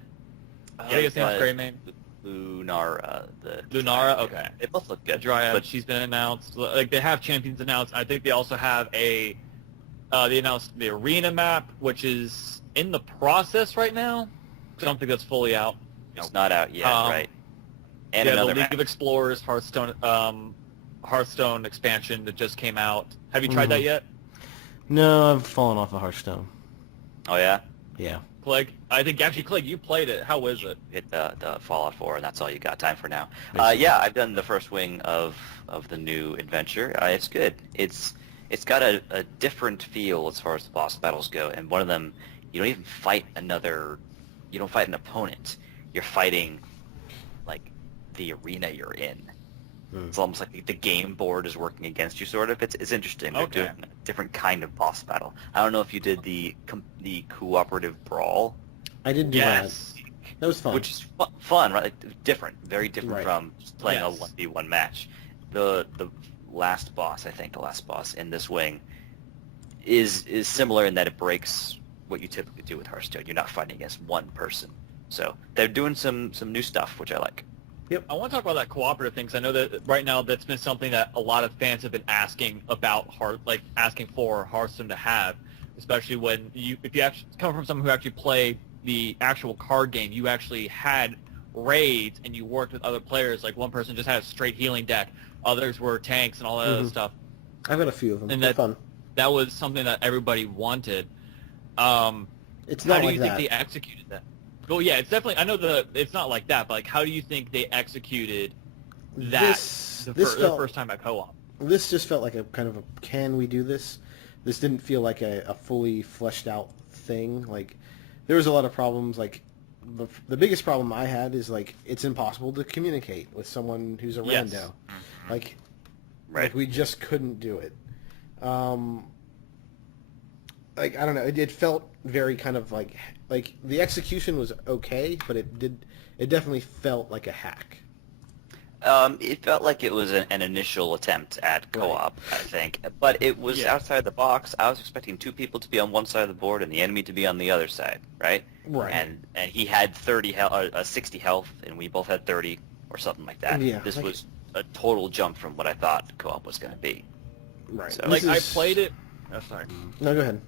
I think his name's Greymane. Lunara. Lunara. Okay. They both look good. Dryad, but she's been announced. Like they have champions announced. I think they also have they announced the arena map, which is in the process right now. I don't think that's fully out. It's not out yet, right? And the League of Explorers Hearthstone expansion that just came out. Have you tried that yet? No, I've fallen off of Hearthstone. Oh yeah? Yeah. Clegg? I think actually, Clegg, you played it. How is it? Hit the Fallout 4, and that's all you got time for now. Yeah, I've done the first wing of the new adventure. It's good. It's got a different feel as far as the boss battles go, and one of them, you don't even fight you don't fight an opponent. You're fighting, like, the arena you're in. It's almost like the game board is working against you, sort of. It's interesting. They're doing a different kind of boss battle. I don't know if you did the cooperative brawl. I did do that. That was fun. Which is fun, right? Different, very different from just playing a 1v1 match. The last boss, I think, the last boss in this wing is similar in that it breaks what you typically do with Hearthstone. You're not fighting against one person. So they're doing some new stuff, which I like. I want to talk about that cooperative thing, because I know that right now that's been something that a lot of fans have been asking about, asking for Hearthstone to have, especially when if you actually come from someone who actually played the actual card game, you actually had raids and you worked with other players. Like one person just had a straight healing deck, others were tanks and all that other stuff. I've got a few of them. And They're fun. That was something that everybody wanted. It's not how do like you think they executed that? Well, yeah, it's definitely. I know it's not like that, but like, how do you think they executed that the first time at co-op? This just felt like a kind of a, can we do this? This didn't feel like a fully fleshed out thing. Like, there was a lot of problems. Like, the biggest problem I had is, like, it's impossible to communicate with someone who's a rando. Like, we just couldn't do it. Like, I don't know. It felt very kind of like the execution was okay, but it definitely felt like a hack. It felt like it was an initial attempt at co-op, I think, but it was outside the box. I was expecting two people to be on one side of the board and the enemy to be on the other side, right? Right. And he had 60 health, and we both had 30 or something like that. Yeah, this was a total jump from what I thought co-op was going to be. Right. So, I played it. Oh, sorry. No, go ahead.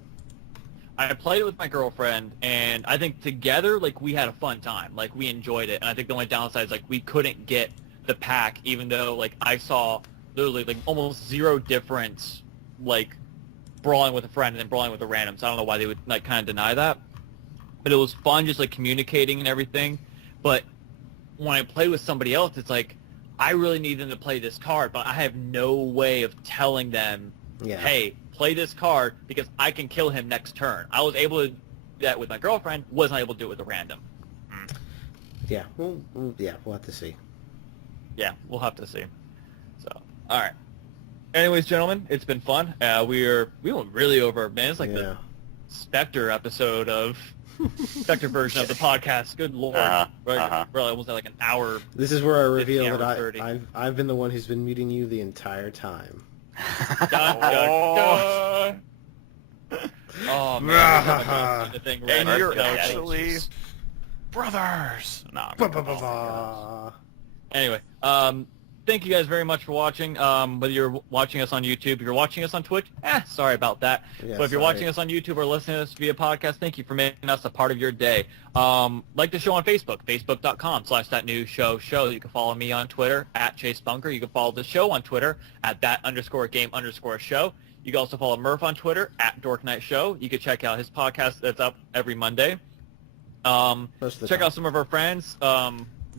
I played it with my girlfriend, and I think together, like, we had a fun time. Like, we enjoyed it, and I think the only downside is, like, we couldn't get the pack, even though, like, I saw literally, like, almost zero difference, like, brawling with a friend and then brawling with a random. So I don't know why they would, like, kind of deny that. But it was fun just, like, communicating and everything. But when I played with somebody else, it's like, I really need them to play this card, but I have no way of telling them, hey, play this card because I can kill him next turn. I was able to do that with my girlfriend, wasn't able to do it with a random. Yeah, we'll have to see. Yeah, we'll have to see. So, all right. Anyways, gentlemen, it's been fun. We went really over, man. It's like the Spectre episode of Spectre version of the podcast. Good lord, We're almost at like an hour. This is where I reveal that I've been the one who's been muting you the entire time. Dun, dun, dun. Oh man, the thing And right you're now. actually brothers. No. Anyway, thank you guys very much for watching. Whether you're watching us on YouTube, if you're watching us on Twitch, sorry about that. Yeah, but if you're watching us on YouTube or listening to us via podcast, thank you for making us a part of your day. Like the show on Facebook, facebook.com/thatnewshowshow. You can follow me on Twitter @ChaseBunker. You can follow the show on Twitter @that_game_show. You can also follow Murph on Twitter @DorkNightShow. You can check out his podcast that's up every Monday. Check out some of our friends.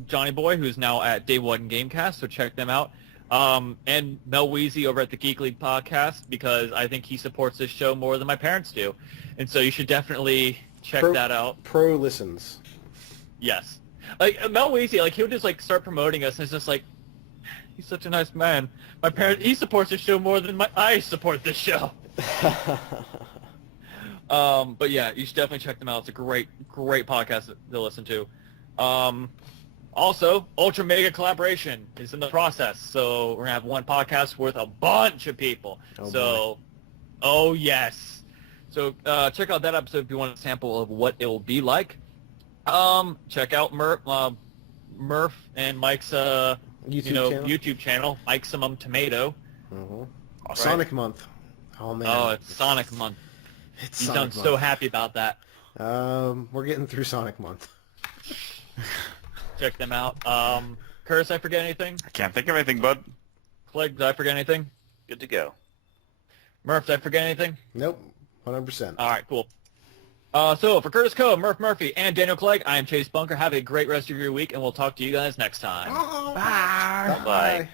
Johnny Boy, who's now at Day One Gamecast, so check them out. And Mel Weezy over at the Geek League podcast, because I think he supports this show more than my parents do. And so you should definitely check that out. Pro listens. Yes. Like, Mel Weezy, like, he'll just, like, start promoting us, and it's just like, he's such a nice man. He supports this show more than I support this show. But yeah, you should definitely check them out. It's a great podcast to listen to. Also, Ultra Mega Collaboration is in the process, so we're going to have one podcast worth a bunch of people. Oh yes. So check out that episode if you want a sample of what it will be like. Check out Murph and Mike's YouTube channel, Mike'simum Tomato. Mm-hmm. Sonic Month. Oh, man. Oh, it's Sonic Month. You sound so happy about that. We're getting through Sonic Month. Check them out. Curtis, did I forget anything? I can't think of anything, bud. Clegg, did I forget anything? Good to go. Murph, did I forget anything? Nope. 100%. All right, cool. So for Curtis Coe, Murph Murphy, and Daniel Clegg, I am Chase Bunker. Have a great rest of your week, and we'll talk to you guys next time. Bye. Bye.